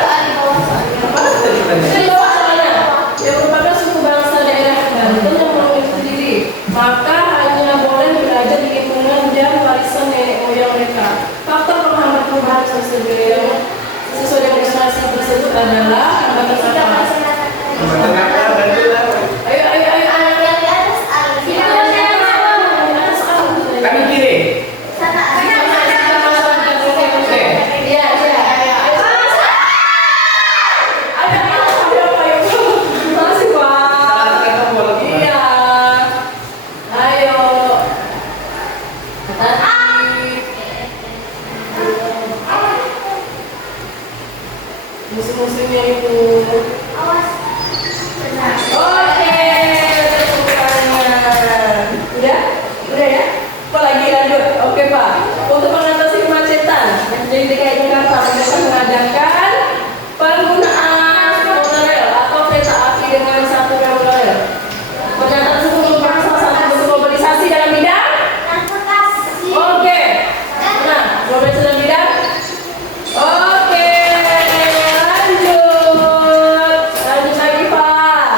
yang merupakan suku bangsa daerah Banten yang memiliki sendiri, maka hanya boleh belajar di lingkungan yang warisan nenek moyang mereka. Faktor penghambat perubahan sosial budaya sesuai dengan ilustrasi tersebut adalah hambatan apa? Ayo. Kami kiri. Musim-musimnya itu. Oke, tepuk tangan. Udah ya? Apa lagi lanjut? Oke Pak. Untuk mengatasi kemacetan yang terjadi di DKI Jakarta, mereka mengadakan penggunaan monorail atau kereta api dengan satu monorail. Pernyataan tersebut merupakan salah satu bentuk globalisasi dalam bidang transportasi. Oke. Nah, globalisasi dalam bidang. Oke. Lanjut lagi Pak.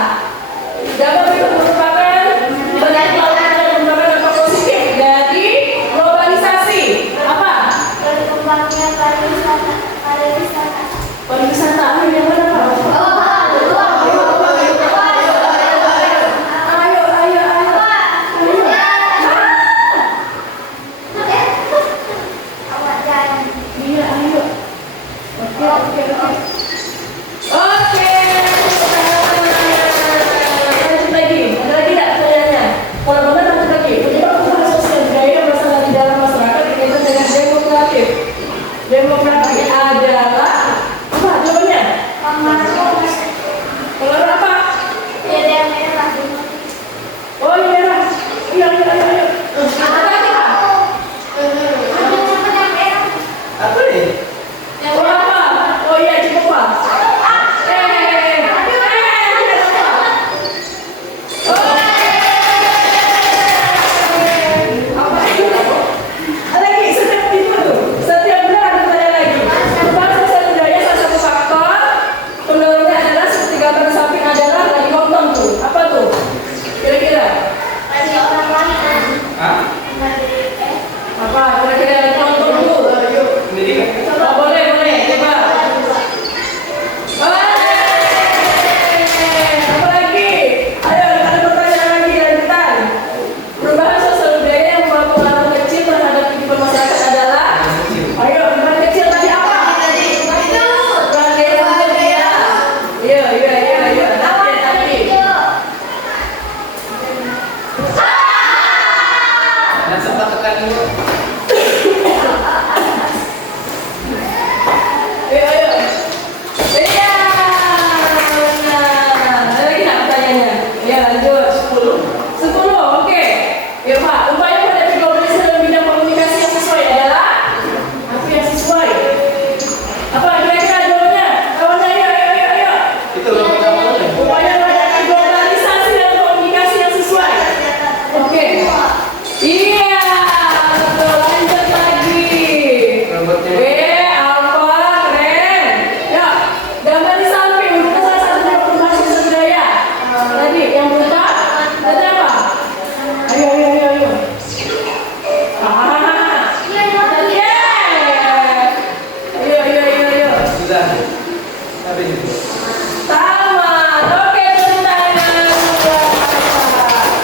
Taman. Oke, tepuk tangan.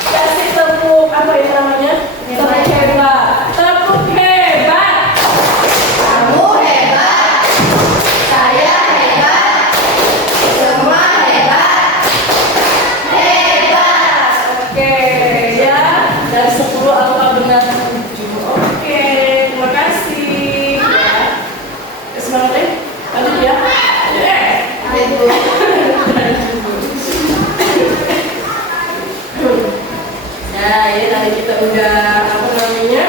Kasih tepuk apa ya namanya? Tepuk hebat. Tepuk hebat. Kamu hebat, saya hebat, semua hebat, hebat. Oke, ya. Dari 10 apa benar 7. Oke, terima kasih. Ya. Semangat ya. Lanjut ya. Nah, ini tadi kita udah apa namanya?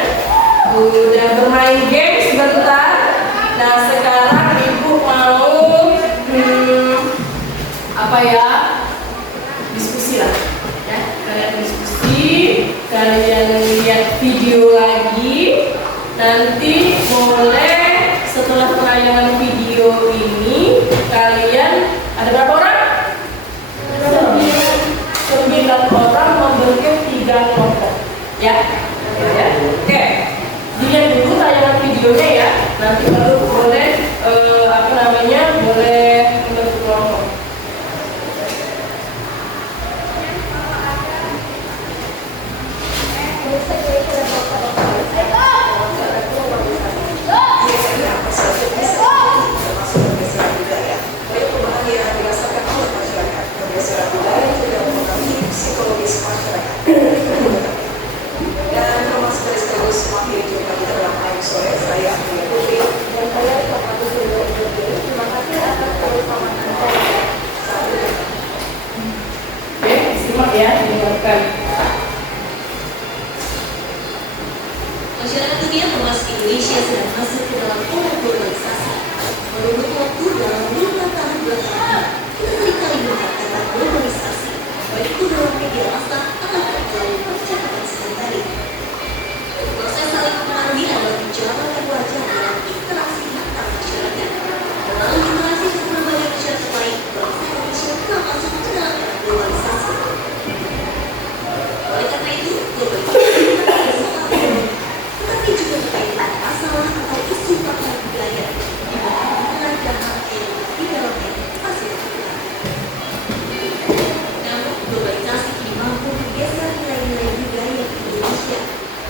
Udah bermain game sebentar. Nah, sekarang Ibu mau apa ya? Diskusi lah. Ya, kalian diskusi, kalian lihat video lagi. Nanti boleh setelah penayangan video ini kalian ada berapa orang? 9 orang membentuk 3 kelompok. Ya. Ya. Oke. Dilihat dulu tayangan videonya ya. Nanti baru boleh apa namanya? Boleh membentuk kelompok. Apa saja bisa termasuk pergeseran budaya. Baik perubahan yang dirasakan oleh masyarakat, pergeseran budaya juga mempengaruhi psikologis masyarakat. Dan Thomas Terus semakin jumpa di dalam Ayu Sore, saya Amelia Putri. Dan saya Sopati Jodoh Jodoh. Terima kasih atas kebersamaan Anda. Oke, simak ya, dengarkan. Masyarakat dunia termasuk Indonesia sedang masuk ke dalam era globalisasi. Menurut waktu dalam 5 tahun belakangan, kita seringkali melihat kata globalisasi, baik itu dalam media massa atau melalui percakapan sehari-hari. Proses saling mempengaruhi adalah jalan yang wajar dalam interaksi antar masyarakat. Melalui generasi dan berbagai masyarakat lain, bangsa Indonesia telah masuk ke dalam era globalisasi. Oleh karena itu, globalisasi bukan hanya soal ekonomi, tetapi juga terkait dengan masalah atau isu pakar budaya di mana hubungan dan hak hidup di dalamnya masih terbuka. Namun, globalisasi kini mampu menggeser nilai-nilai budaya di Indonesia.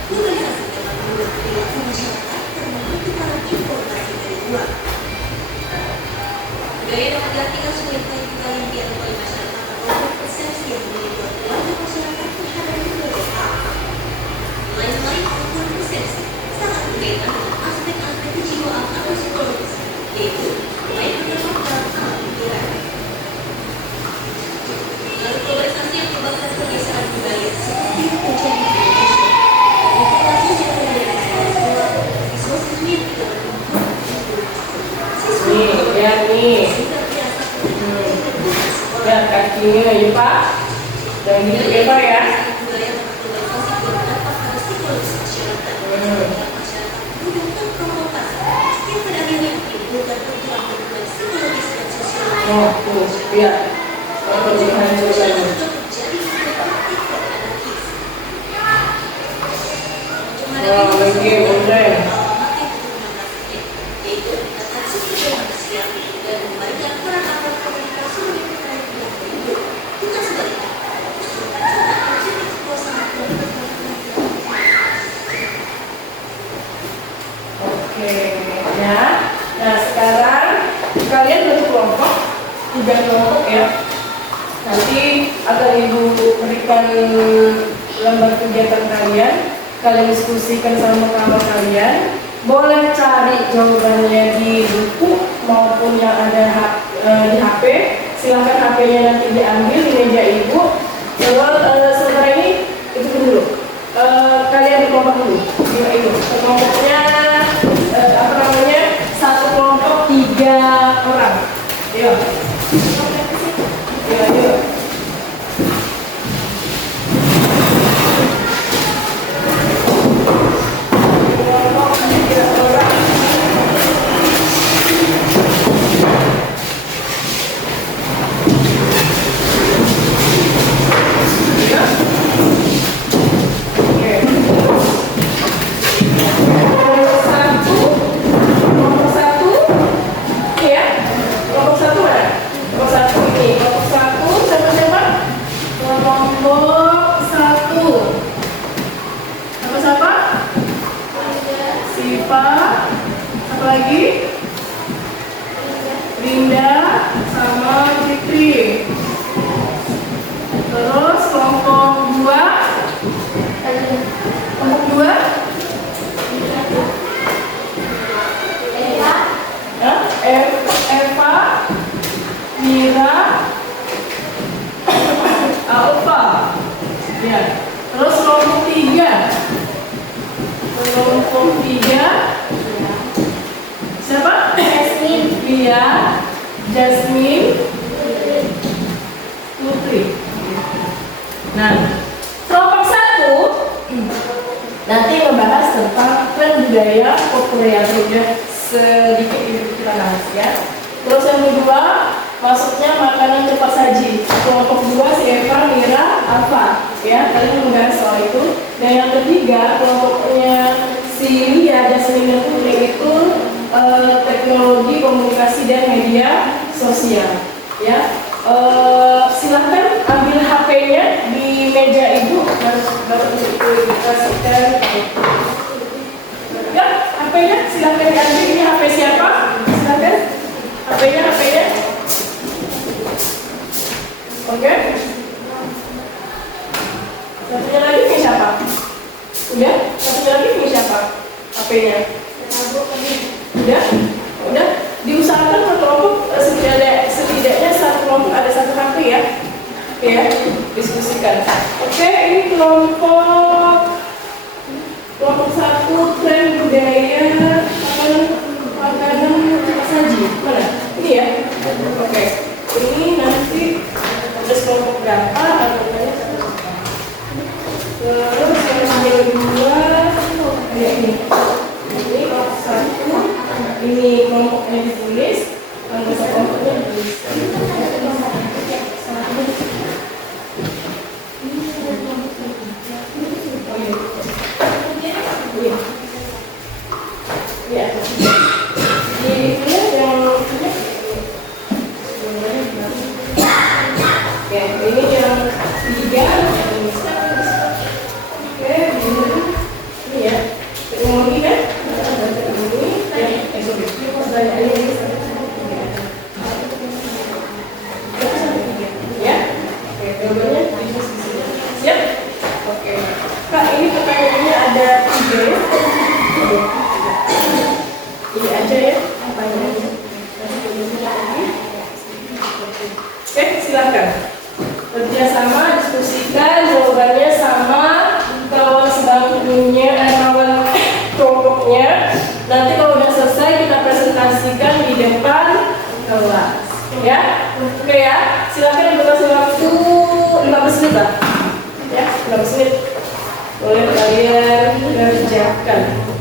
Globalisasi dapat mengubah perilaku masyarakat karena pertukaran informasi dari luar. Budaya dapat diartikan sebagai nilai-nilai yang dianggap oleh masyarakat atau persepsi yang membuat keluarga masyarakat terhadap berbagai hal. Nilai-nilai ataupun persepsi sangat berkaitan dengan aspek-aspek kejiwaan atau psikologis, yaitu nilai terdapat dalam alam pikiran. Lalu globalisasi yang menyebabkan pergeseran budaya seperti yang terjadi di Indonesia. Informasi yang terjadi di sekolah, siswa-siswi yang tidak berkembang, Nih, lihat nih. Lihat kakinya ya Pak. Dan gitu ya Pak ya. budaya globalisasi berdampak pada psikologis masyarakat. Masyarakat mudah terprovokasi yang pada akhirnya menimbulkan benturan-benturan psikologis dan sosial. Oh, tuh, lihat. Perubahan suasana. Oh, game online. Oke, ya. Nah sekarang kalian bentuk kelompok, 3 kelompok ya. Nanti akan Ibu berikan lembar kegiatan kalian. Kalian diskusikan sama kawan kalian. Boleh cari jawabannya di buku maupun yang ada di HP. Silahkan HP-nya nanti diambil di meja Ibu. Setelah ini itu dulu. Kalian di kelompok dulu. Gimana itu? Kelompoknya apa namanya? 1 kelompok 3 orang. Yuk. Yuk. Oke. Kelompok 1. Siapa? Siva. Apa lagi? Rinda sama Fitri. Terus kelompok 2. Kelompok 2. Eva, Mira, Alfa. Ya. Terus kelompok 3. Kelompok 3. Siapa? Jasmine. Iya. Jasmine. Putri. Nah, kelompok 1 nanti membahas tentang tren budaya populer, sudah sedikit kita bahas ya. Terus yang kedua masuknya makanan cepat saji. Kelompok 2 si Eva, Mira, Alfa ya, kalian membahas soal itu. Dan yang ketiga kelompoknya si Lia, Jasmine dan Putri itu teknologi komunikasi dan media sosial ya. Silahkan ambil HP-nya di meja ibu dan baru itu dikasihkan ya. HP-nya silahkan diambil. Ini HP siapa? Silahkan HP-nya. Oke. Satunya lagi ini siapa? Udah? Satunya lagi ini siapa? HP-nya. Udah. Diusahakan per kelompok setidaknya satu kelompok ada satu HP ya. Oke ya, diskusikan. Oke, ini kelompok 1 tren budaya makanan cepat saji. Mana? Ini ya. Oke. Ini nanti ada kelompok berapa? Anggotanya 1. Terus yang kedua ada ini. Ini kelompok 1. Ini kelompoknya ditulis. Anggota kelompoknya ditulis. Ya. Ini yang oke, ini yang 3. Oke, ini ya. Teknologi kan? Teknologi ya. Oke, jawabannya siap? Oke. Kak, ini pertanyaannya ada 3 ya. Ini aja ya pertanyaannya. Oke, silakan. Kerjasama, diskusikan, jawabannya sama. Kawan sebangkunya, kawan kelompoknya. Nanti kalau udah selesai kita presentasikan di depan kelas. Ya, oke ya. Silakan dikasih waktu 15 menit lah. Ya, 15 menit. Boleh kalian kerjakan.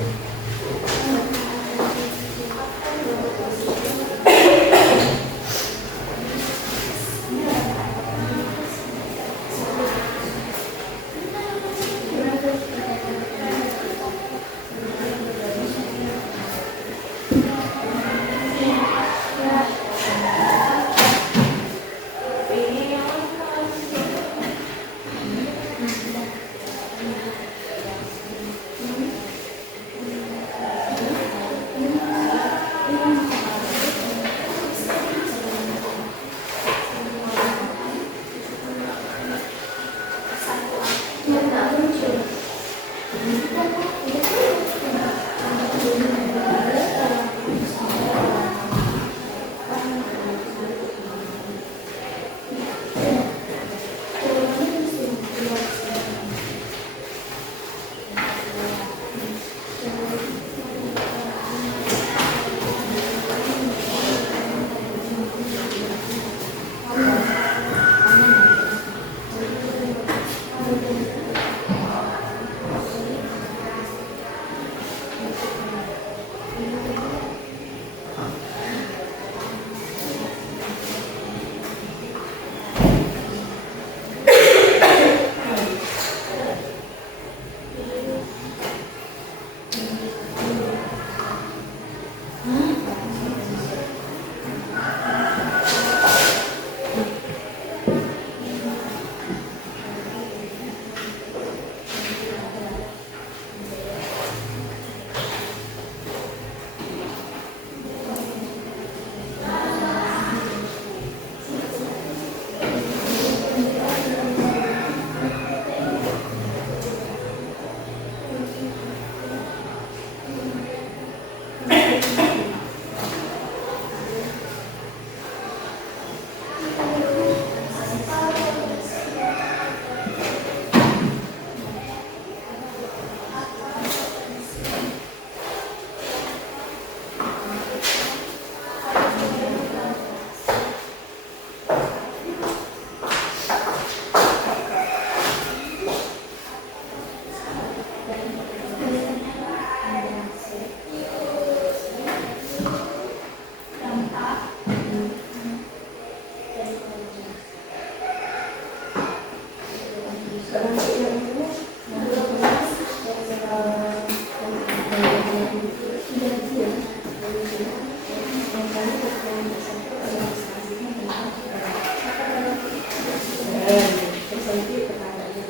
Terus nanti pertanyaannya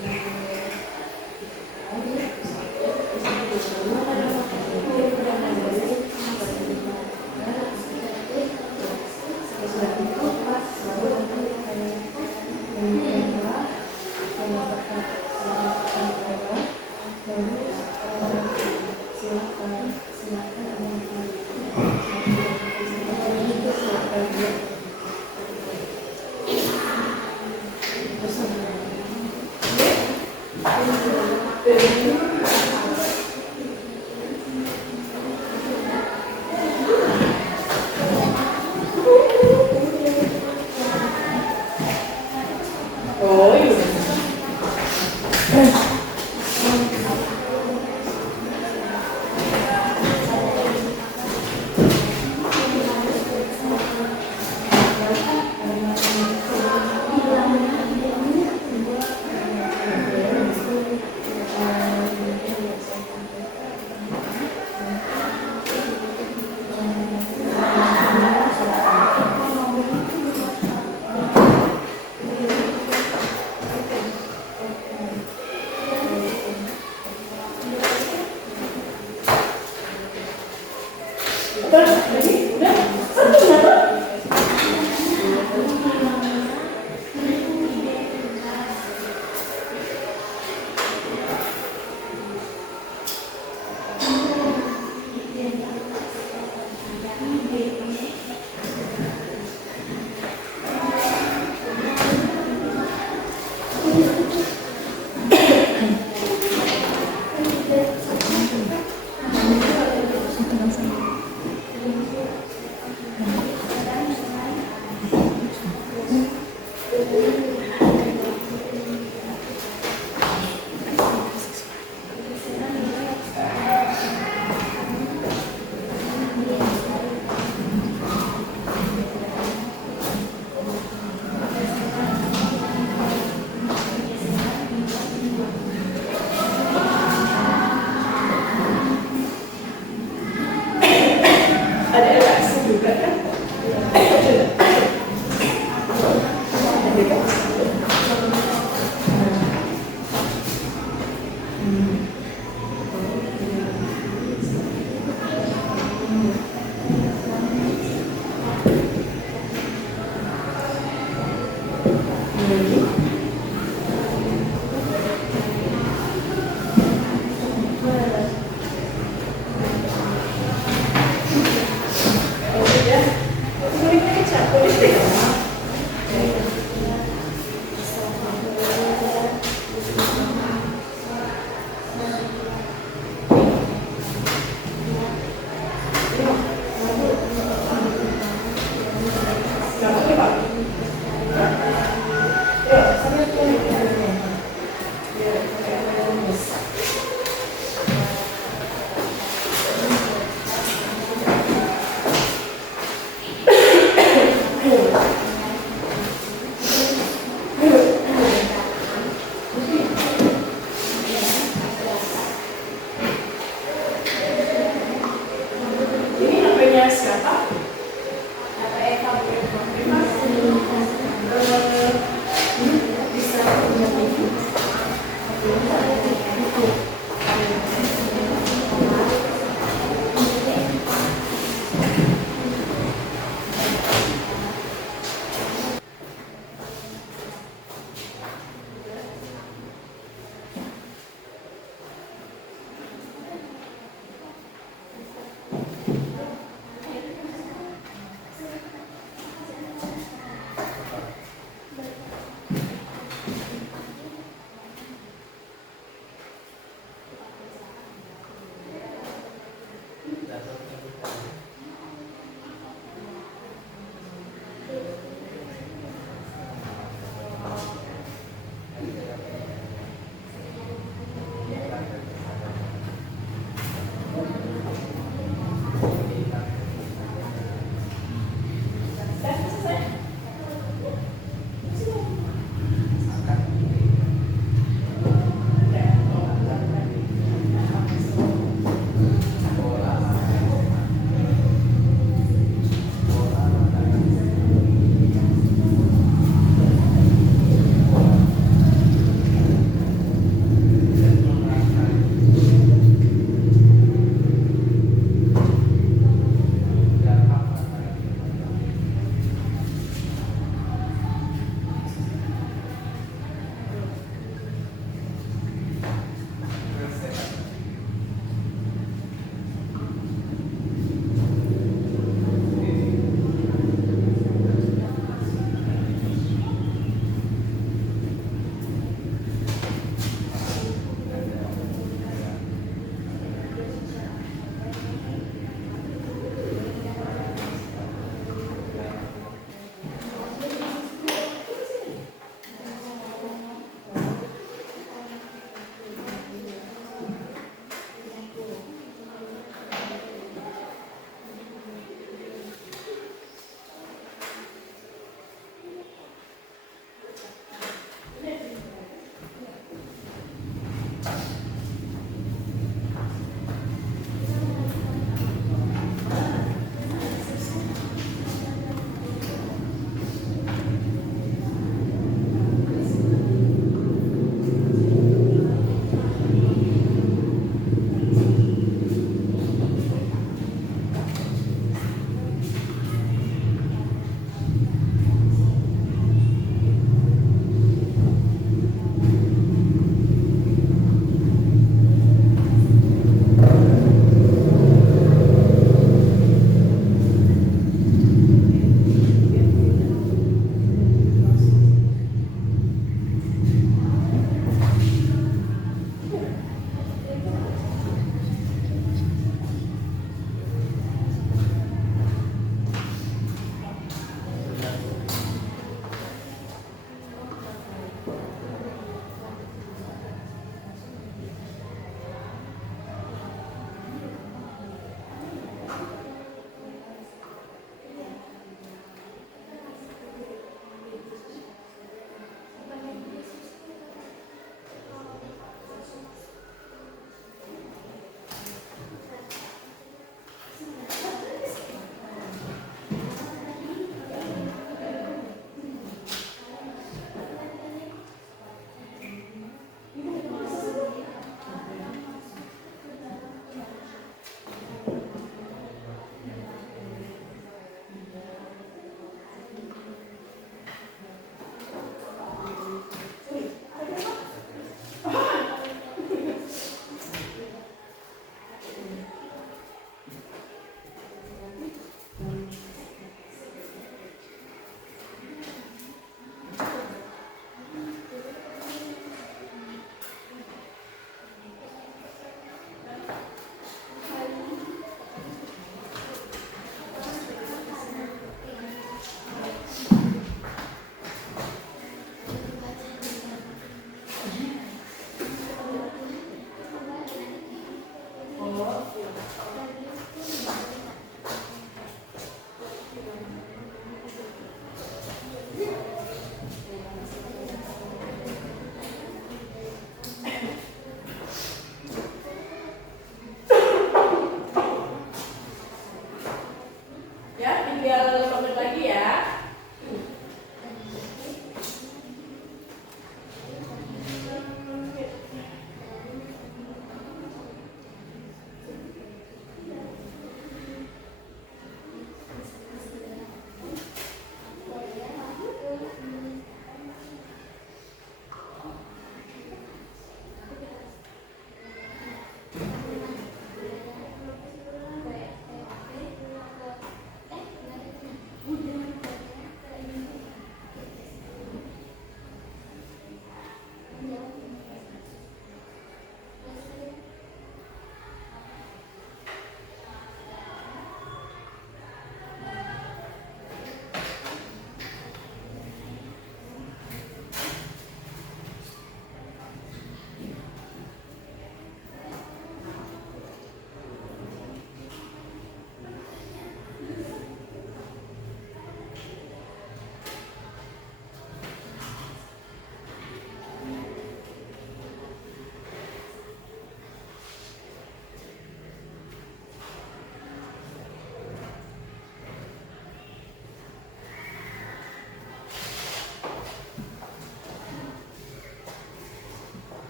silakan.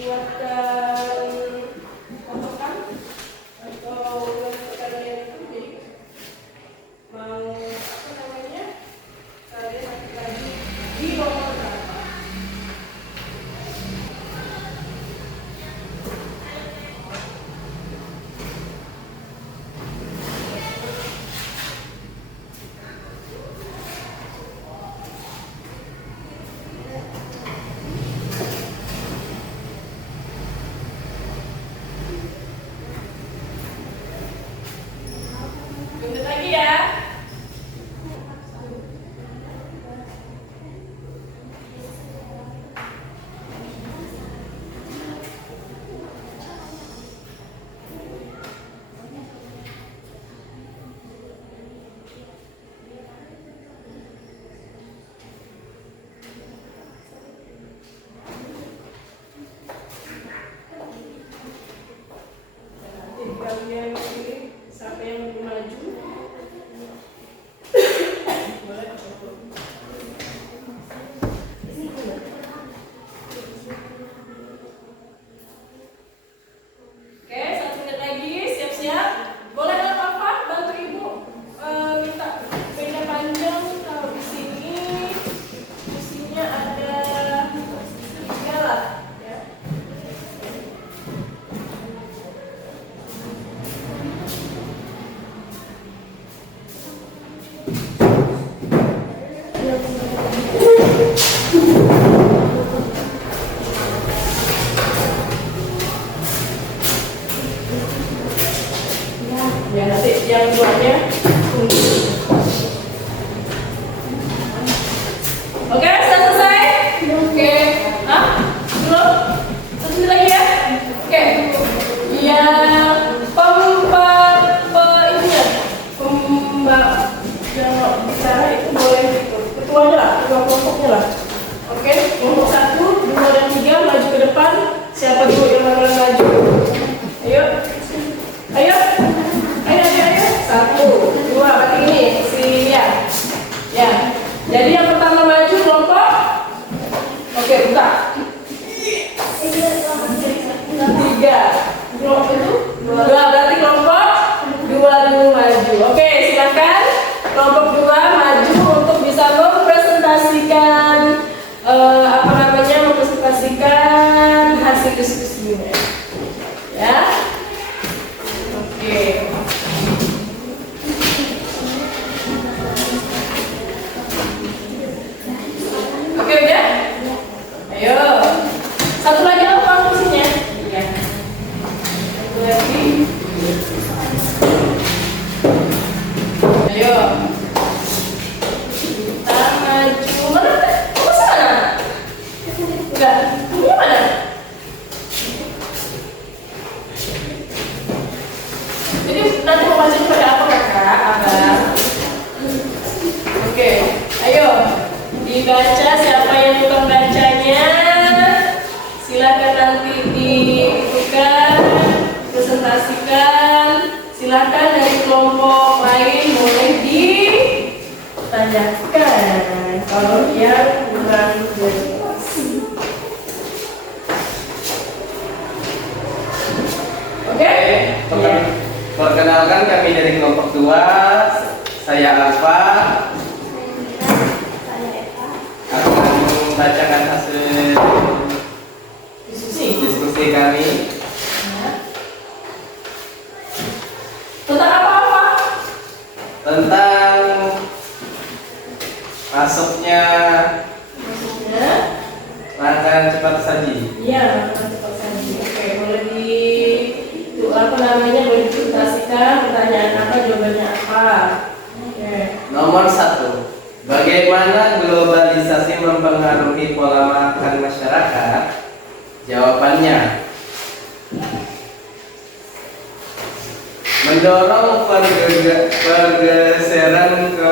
buatkan kocokan atau kalian itu jadi mau apa namanya kalian nanti lagi di nomor berapa? Lanjut lagi ya. Nanti kalian pilih siapa yang lebih maju. Boleh coba. Oke, 1 menit lagi, siap-siap. Boleh nggak Papa bantu Ibu minta beda panjang kalau di sini isinya ada 3 lah, ya. Ya nanti yang buatnya tunggu. Oke, sudah selesai? Oke. Hah? Belum? Terus lagi ya? Oke. Ya, yang bicara itu boleh ketuanya lah, ketua kelompoknya lah. Oke, kelompok 1, 2, dan 3 maju ke depan. Siapa dulu yang akan maju? Ayo. Ayo. Ayo. 1, 2, berarti ini siap. Ya. Jadi yang pertama maju kelompok. Oke, buka. 3. Kelompok itu 2, berarti kelompok 2 dulu maju. Oke, silakan kelompok 2 maju untuk bisa mempresentasikan mempresentasikan hasil diskusinya. Ya. Oke. Oke, udah? Ayo. Satu lagi apa fungsinya? Ya. Satu lagi. Ayo. Kita maju. Mana? Ke sana? Enggak. Ini mana? Jadi nanti mau maju pada apa kakak? Abang. Oke. Ayo. Dibaca siapa yang tukang bacanya. Silakan nanti dibutuhkan, presentasikan. Silakan dari kelompok lain boleh ditanyakan kalau yang kurang jelas. Oke? Perkenalkan kami dari kelompok 2. Saya Alfa. Akan membacakan hasil diskusi kami. Tentang apa-apa? Tentang masuknya rangkaian cepat saji. Iya, rangkaian cepat saji. Oke, boleh boleh dipresentasikan pertanyaan apa, jawabannya apa. Oke. Nomor 1. Bagaimana globalisasi mempengaruhi pola makan masyarakat? Jawabannya, mendorong pergeseran ke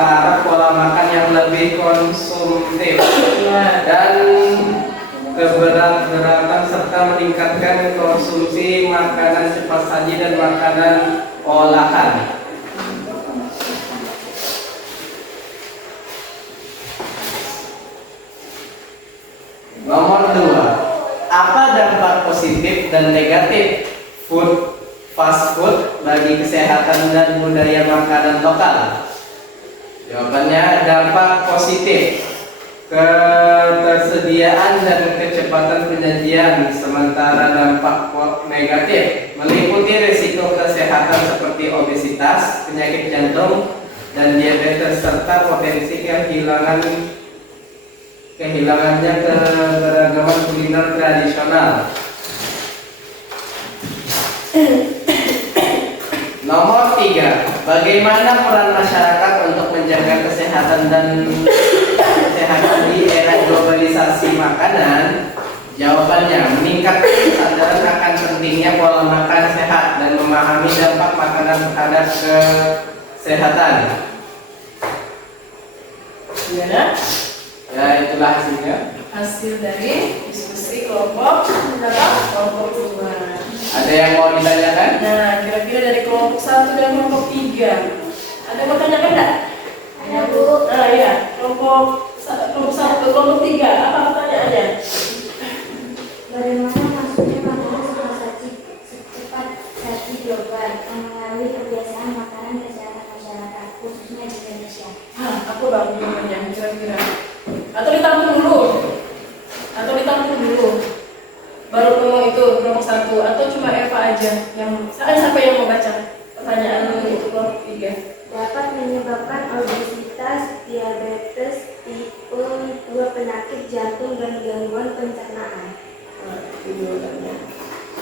arah pola makan yang lebih konsumtif dan keberatan serta meningkatkan konsumsi makanan cepat saji dan makanan olahan. positif dan negatif fast food bagi kesehatan dan budaya makanan lokal? Jawabannya dampak positif, ketersediaan dan kecepatan penyajian, sementara dampak negatif meliputi risiko kesehatan seperti obesitas, penyakit jantung, dan diabetes serta potensi kehilangannya keberagaman kuliner tradisional. Nomor 3, bagaimana peran masyarakat untuk menjaga kesehatan di era globalisasi makanan? Jawabannya, meningkatkan kesadaran akan pentingnya pola makan sehat dan memahami dampak makanan terhadap kesehatan. Gimana? Ya, itulah hasilnya. Hasil dari diskusi kelompok berapa? Kelompok 2. Ada yang mau ditanyakan? Nah, kira-kira dari kelompok 1 dan kelompok 3 ada yang mau tanyakan enggak? Ada, Bu. Nah, ya, kelompok 1 ke kelompok 3 apa pertanyaannya? Bagaimana maksudnya makanan secepat saji global mengalami kebiasaan makanan kesehatan masyarakat, khususnya di Indonesia? Aku baru jawabannya kira-kira. Atau ditampung dulu. Baru ngomong itu kelompok 1 atau cuma Eva aja yang siapa yang mau baca pertanyaan itu kelompok 3? Dapat menyebabkan obesitas, diabetes, tipe 2 penyakit jantung dan gangguan pencernaan. Nah, itu jawabannya.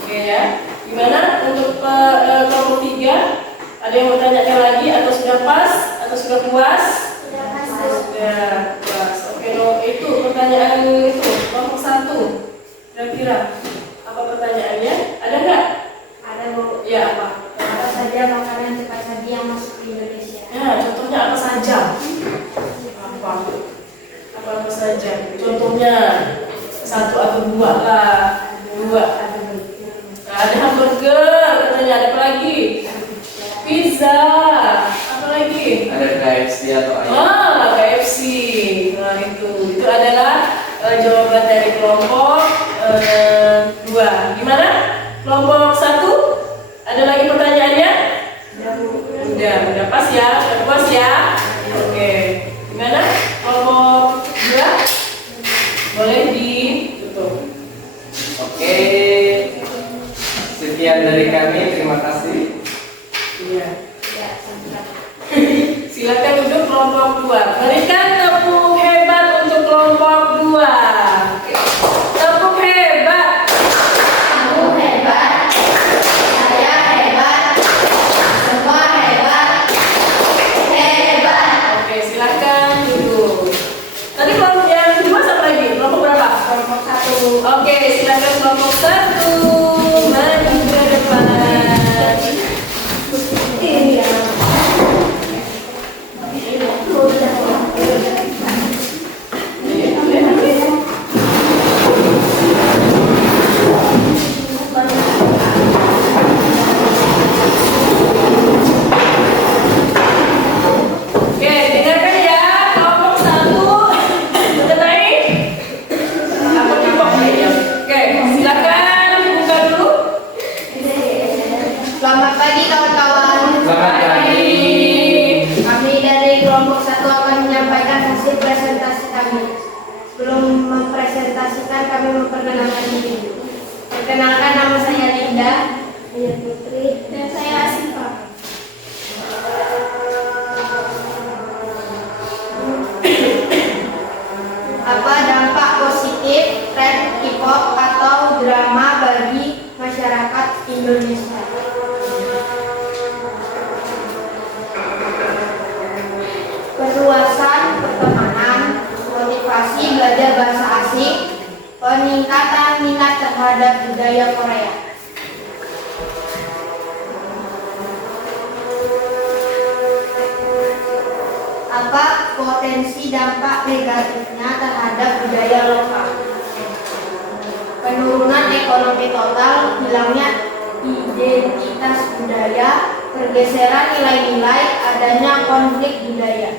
Oke ya. Gimana untuk kelompok 3? Ada yang mau tanyakan lagi atau sudah pas atau sudah puas? Sudah pas. Sudah puas. Oke, itu pertanyaan itu kelompok 1. Kira-kira apa pertanyaannya? Ada nggak? Ada, Bu. Ya, apa? Apa saja makanan cepat saji yang masuk di Indonesia? Ya, contohnya apa saja? Apa saja? Contohnya 1 atau 2 lah. 2. Ada hamburger, katanya. Ada apa lagi? Pizza. Apa lagi? Ada KFC atau ayam? KFC. Nah, itu adalah jawaban dari kelompok 2. Gimana? Kelompok 1? Ada lagi pertanyaannya? Udah pas ya? Udah puas ya? Oke. Gimana? Kelompok 2? Boleh ditutup. Oke. Sekian dari kami, terima kasih. Iya. Silakan duduk kelompok 2. Berikan tepuk hebat untuk kelompok 2. Tepuk hebat. Kamu hebat, saya hebat, semua hebat, hebat. Oke, silakan duduk. Tadi kelompok yang kedua satu lagi. Kelompok berapa? Kelompok 1. Oke, silakan kelompok 1 maju ke depan. Iya. Oke, dengarkan ya. Kelompok 1 sudah naik? Aku timbok ya. Oke, silakan buka dulu. Selamat pagi kawan-kawan. Selamat pagi. Kami dari kelompok 1 akan menyampaikan hasil presentasi kami. Sebelum mempresentasikan, kami memperkenalkan diri. Perkenalkan, nama saya Linda, saya Putri, dan saya Asifah. Apa dampak positif tren K-pop atau drama bagi masyarakat Indonesia? Perluasan pertemanan, motivasi belajar bahasa asing, peningkatan minat terhadap budaya Korea. Apa potensi dampak negatifnya terhadap budaya lokal? Penurunan ekonomi total, hilangnya identitas budaya, pergeseran nilai-nilai, adanya konflik budaya.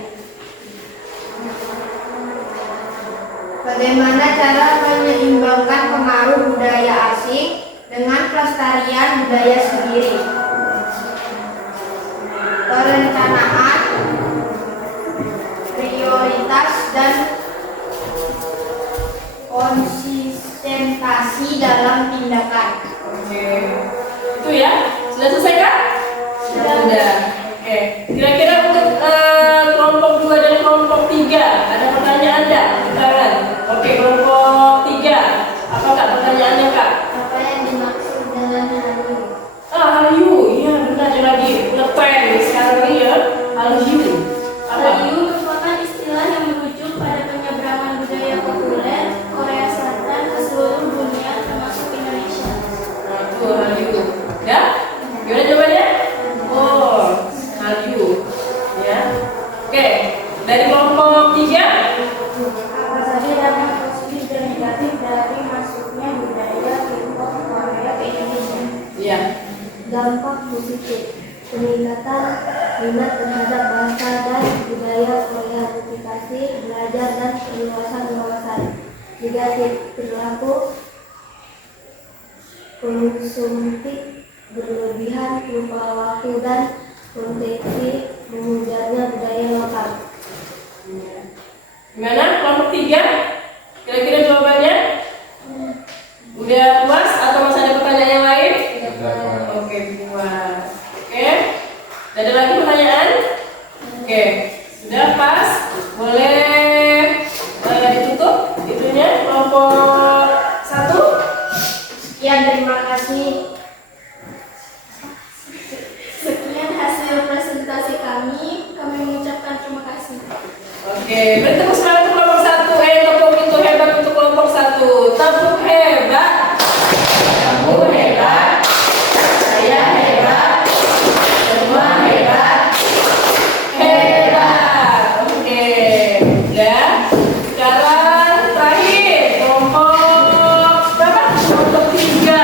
Bagaimana cara menyeimbangkan pengaruh budaya asing dengan pelestarian budaya sendiri. Perencanaan, prioritas, dan konsistensi dalam tindakan. Oke. Itu ya? Sudah selesai kan? Sudah. Oke. Kira-kira untuk kelompok 2 dan kelompok 3 ada pertanyaan enggak? Silakan. Oke, kelompok 3. Apa Kak pertanyaannya Kak? Apa yang dimaksud dengan hallyu? Hallyu. Iya, benar lagi. Ngetren sekarang ini ya. Hallyu. Apa? Hallyu merupakan istilah yang merujuk pada penyeberangan budaya populer Korea Selatan ke seluruh dunia termasuk Indonesia. Nah, itu Hallyu. Ya? Gimana jawabannya? Oh, Hallyu. Ya. Oke. Dari kelompok 3. Apa saja dampak positif dan negatif dari masuknya budaya K-pop Korea ke Indonesia? Iya. Dampak positif: peningkatan minat terhadap bahasa dan budaya Korea, publikasi, belajar, dan perluasan wawasan. Negatif: perilaku konsumtif berlebihan, lupa waktu, dan potensi mengujarnya budaya lokal. Gimana kelompok 3? Kira-kira jawabannya? Udah puas atau masih ada pertanyaan yang lain? Oke, puas. Oke. Ada lagi pertanyaan? Oke. Sudah pas? Boleh ditutup itunya kelompok 1? Sekian, terima kasih. Sekian hasil presentasi kami. Kami mengucapkan terima kasih. Oke, beri tepuk semangat untuk kelompok 1. Tepuk itu hebat untuk kelompok 1. Tepuk hebat. Kamu hebat. Saya hebat. Semua hebat. Hebat. Oke. Ya. Sekarang terakhir kelompok berapa? Kelompok 3.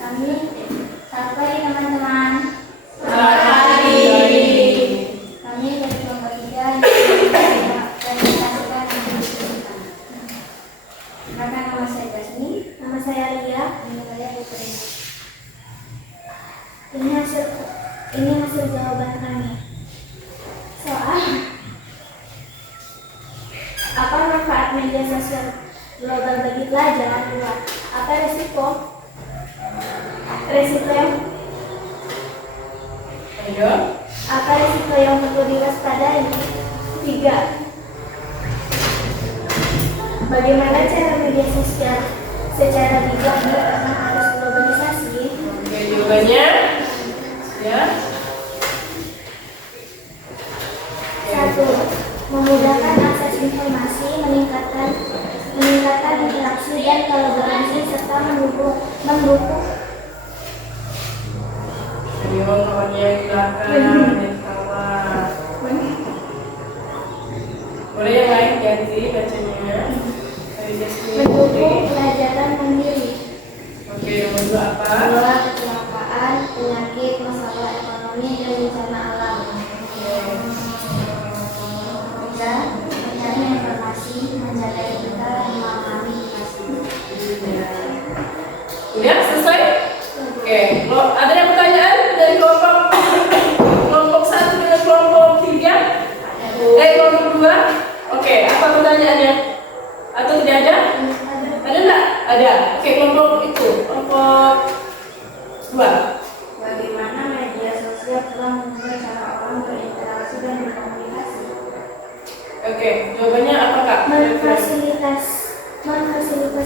Kami selamat pagi teman-teman. Kami dari kelompok 3 yang presentasikan Perkenalkan, nama saya Jasmine, nama saya Lia, nama saya Putri. Ini hasil jawaban kami. Soal apa manfaat media sosial global bagi pelajaran? 2. Apa resiko yang Ayo. apa resiko yang perlu diwaspadai? 3. Bagaimana cara media sosial secara bijak menekan arus globalisasi? Oke, jawabannya ya. 1. Memudahkan akses informasi, meningkatkan interaksi dan kolaborasi, serta mendukung Ayo kawannya yang belakang yang ketawa. Boleh yang lain ganti bacanya. Dari Jasmine Putri. pelajaran mandiri. Oke, nomor 2 apa? 2. Kecelakaan, penyakit, masalah ekonomi, dan bencana alam. 3. Mencari informasi, menjaga kita, memahami informasi. Udah selesai? Oke, ada yang pertanyaan dari kelompok 1 dengan kelompok 3? Kelompok 2? Oke, apa pertanyaannya? Atau tidak ada? Ada enggak? Ada. Oke, kelompok 2. Bagaimana media sosial telah mengubah cara orang berinteraksi dan berkomunikasi? Oke, jawabannya apa Kak? Memfasilitas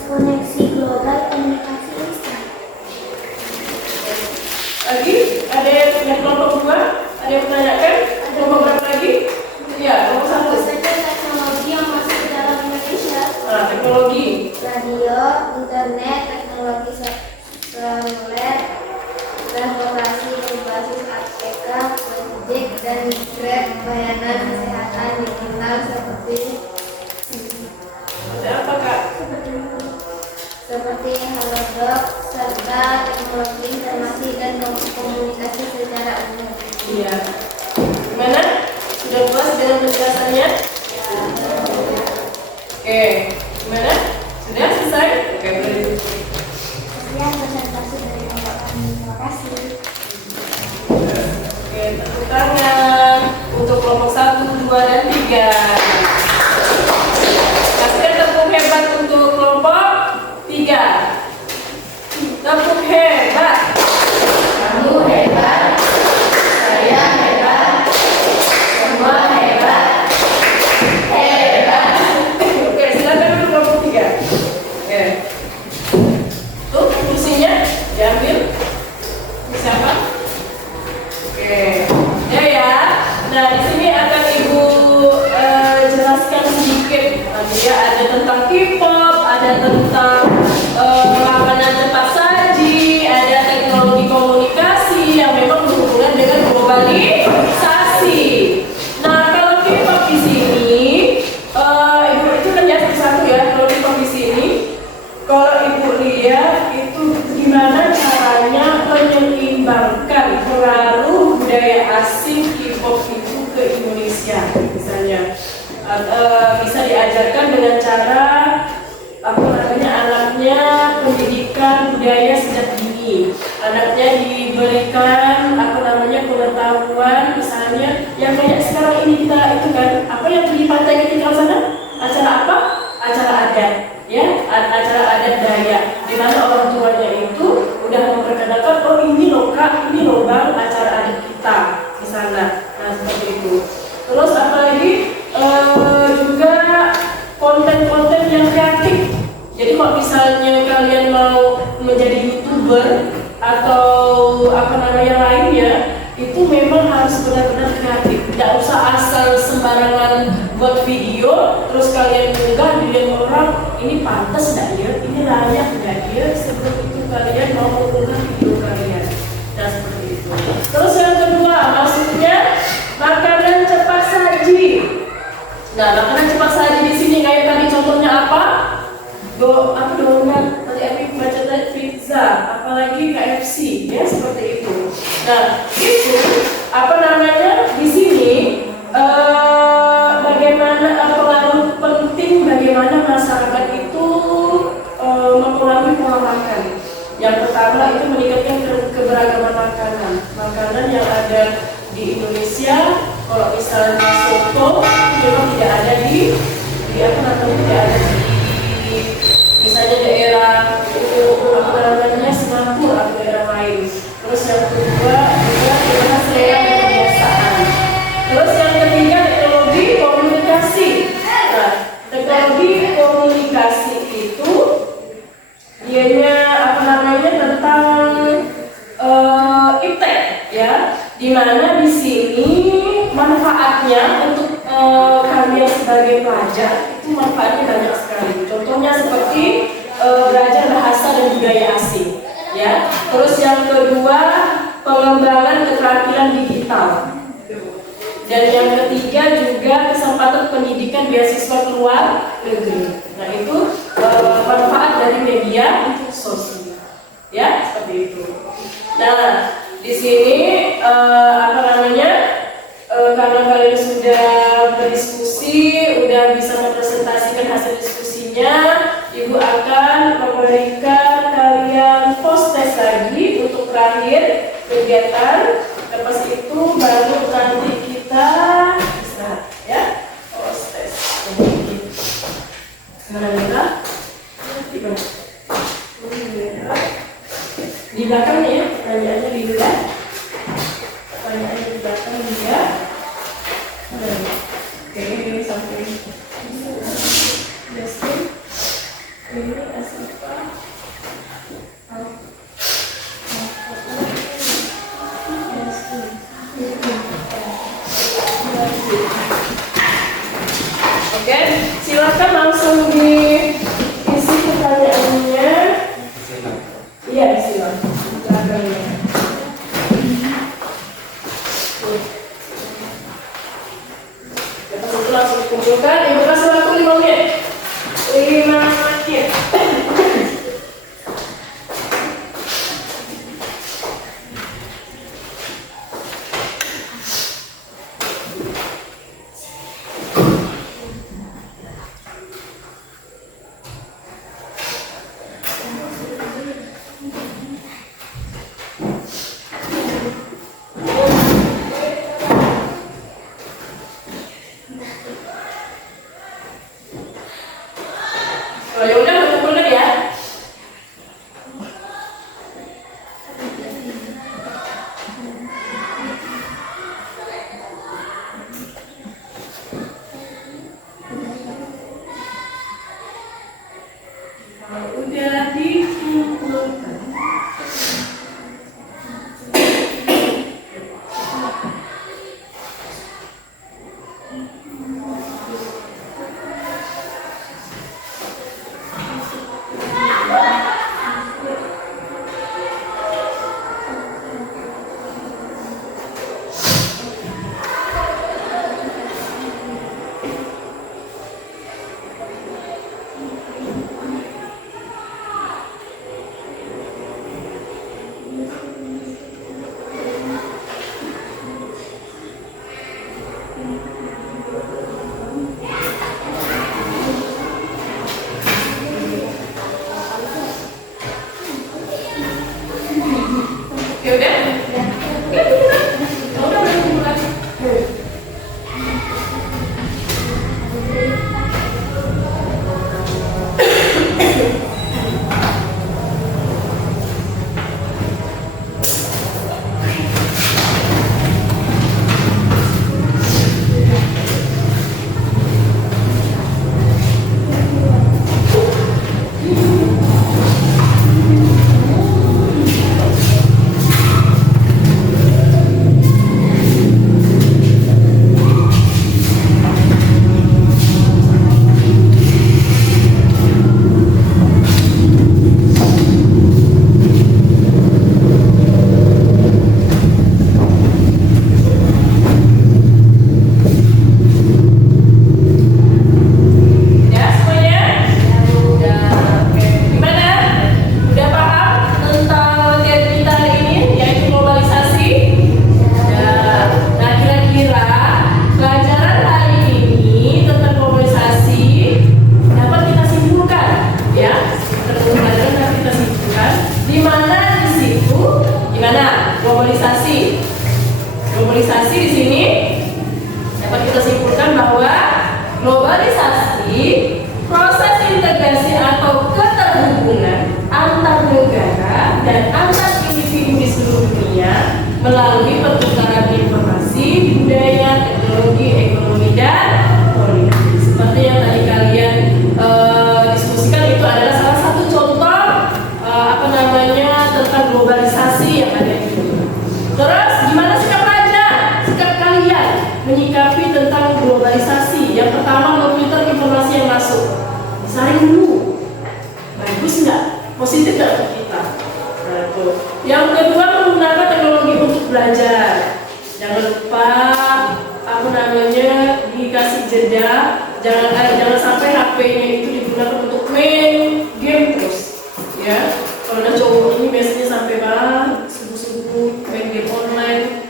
koneksi global, komunikasi instan. Lagi? Ada yang kelompok 2? Ada yang menanyakan? Kelompok berapa lagi? Iya, kelompok 1. Apa saja teknologi yang masuk ke dalam Indonesia? Nah, teknologi. Radio, internet, teknologi seluler, transportasi berbasis APK, Gojek, dan Grab, layanan kesehatan. seperti halodoc serta teknologi informasi dan komunikasi secara umum. Iya. Gimana? Sudah puas dengan penjelasannya? Oke. Gimana? Sudah selesai? Oke, boleh. Sekian presentasi dari Bapak kami. Terima kasih. Oke, tepuk tangan untuk kelompok 1, 2, dan 3. Kasihkan tepuk hebat untuk kelompok 3. Tepuk hebat. Kamu hebat. Saya hebat. Semua hebat. Hebat. Oke, silakan untuk kelompok 3. Oke. Tuh, kursinya diambil. Siapa? Oke, ya. Nah, di sini akan Ibu jelaskan sedikit. Ya, ada tentang K-pop, ada tentang makanan cepat saji, ada teknologi komunikasi yang memang berhubungan dengan globalisasi. Nah, kalau K-pop di sini, Ibu itu kan ya satu ya. Kalau K-pop di sini, kalau Ibu lihat itu gimana caranya menyeimbangkan pengaruh budaya asing K-pop itu ke Indonesia, misalnya bisa diajarkan dengan cara anaknya pendidikan budaya sejak dini, anaknya diberikan pengetahuan misalnya yang kayak sekarang ini kita itu kan apa yang di pantai ketika sana acara apa? Acara adat, ya, acara adat Dayak, di mana orang tuanya itu udah memperkenalkan, oh ini loh kak, ini loh bang, acara adat kita di sana. Nah, seperti itu. Terus apalagi juga konten-konten yang kreatif. Jadi kalau misalnya kalian mau menjadi YouTuber atau lainnya, itu memang harus benar-benar kreatif. Tidak usah asal sembarangan buat video, terus kalian unggah dilihat orang, ini pantas nggak ya? Ini layak nggak ya? Sebelum itu kalian mau mengunggah video kalian. Nah, seperti itu. Terus yang kedua, maksudnya makanan cepat saji. Nah, makanan cepat saji di sini kayak tadi contohnya apa? Donat, tadi aku baca tadi pizza, apalagi KFC, ya seperti itu. Nah, itu di sini bagaimana pengaruh penting bagaimana masyarakat itu mempengaruhi pola makan. Yang pertama itu meningkatkan keberagaman makanan yang ada di Indonesia. Kalau misalnya soto itu memang tidak ada tidak ada di misalnya daerah itu Singapura atau daerah lain. Terus yang kedua juga gimana selera dan kebiasaan. Terus yang ketiga teknologi komunikasi. Nah, teknologi komunikasi itu dianya tentang iptek, ya, dimana di sini manfaatnya untuk kalian sebagai pelajar itu manfaatnya banyak sekali. Contohnya seperti belajar bahasa dan budaya asing, ya. Terus yang kedua pengembangan keterampilan digital. Dan yang ketiga juga kesempatan pendidikan beasiswa ke luar negeri. Nah, itu manfaat dari media sosial, ya, seperti itu. Nah, di sini karena kalian sudah berdiskusi, udah bisa mempresentasikan hasil diskusinya, Ibu akan memberikan kalian post test lagi untuk terakhir kegiatan. Lepas itu baru nanti kita istirahat, ya. Post test. Mana? Di belakangnya ya, pertanyaannya di belakang. Pertanyaannya di belakang juga. Oke, ini sampai Justin. Ini Asifa. Oke, silakan langsung diisi pertanyaannya. Iya, silakan. Langsung dikumpulkan. Ibu kasih waktu 5 menit. 5 menit. Oke udah? Udah mulai. Ya semuanya? Udah. Oke. Gimana? Udah paham tentang materi kita hari ini, yaitu globalisasi? Udah. Nah, kira-kira pelajaran hari ini tentang globalisasi dapat kita simpulkan, ya? Tentang pelajaran dapat kita simpulkan. Di mana di situ? Gimana? Globalisasi. Globalisasi di sini dapat kita simpulkan bahwa globalisasi proses integrasi atau keterhubungan antar negara dan antar individu di seluruh dunia melalui pertukaran informasi, budaya, teknologi, ekonomi, dan politik. Seperti yang tadi kalian diskusikan, itu adalah salah satu contoh tentang globalisasi yang ada di dunia. Terus gimana sikap Raja? Sikap kalian menyikapi tentang globalisasi? Yang pertama, memfilter informasi yang masuk. Disaring dulu. Bagus nggak? Positif nggak untuk kita? Nah, itu. Yang kedua, menggunakan teknologi untuk belajar. Jangan lupa dikasih jeda. Jangan sampai HP-nya itu digunakan untuk main game terus. Ya. Kalau ada cowok ini biasanya sampai subuh-subuh main game online,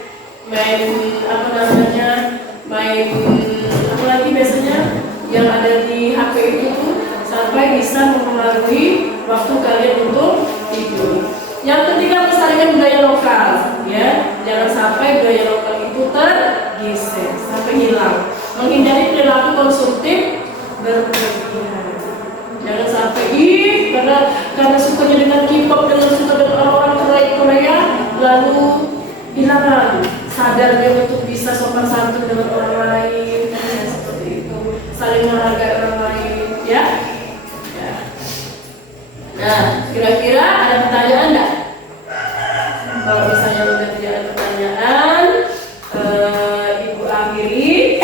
main apa lagi biasanya yang ada di HP itu tuh, sampai bisa mempengaruhi waktu kalian untuk tidur. Yang ketiga, melestarikan budaya lokal, ya. Jangan sampai budaya lokal itu tergeser sampai hilang. Menghindari perilaku konsumtif berlebihan. Jangan sampai karena sukanya dengan K-pop, dengan suka dengan orang-orang Korea, lalu hilang sadarnya untuk bisa sopan santun dengan orang lain, seperti itu, saling menghargai orang lain, ya. Nah, kira-kira ada pertanyaan nggak? Kalau misalnya udah tidak ada pertanyaan, Ibu akhiri.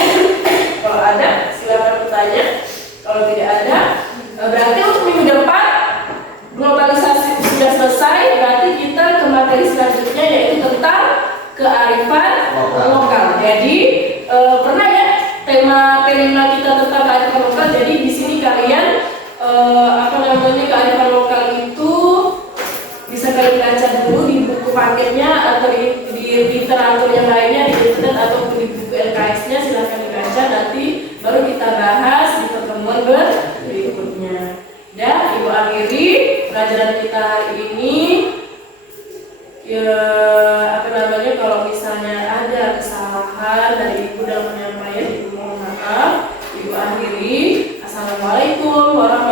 Kalau ada, silakan bertanya. Kalau tidak ada, berarti untuk minggu depan globalisasi sudah selesai. Berarti kita ke materi selanjutnya, yaitu tentang kearifan lokal. Jadi pernah ya tema kita tentang kearifan lokal. Jadi di sini kalian kearifan lokal itu bisa kalian baca dulu di buku paketnya atau di literatur yang lainnya di internet atau di buku LKS-nya, silahkan dibaca. Nanti baru kita bahas di pertemuan berikutnya. Dan Ibu akhiri pelajaran kita hari ini. Kalau misalnya ada kesalahan dari Ibu dalam penyampaian, Ibu mohon maaf. Ibu akhiri. Assalamualaikum warahmatullahi wabarakatuh.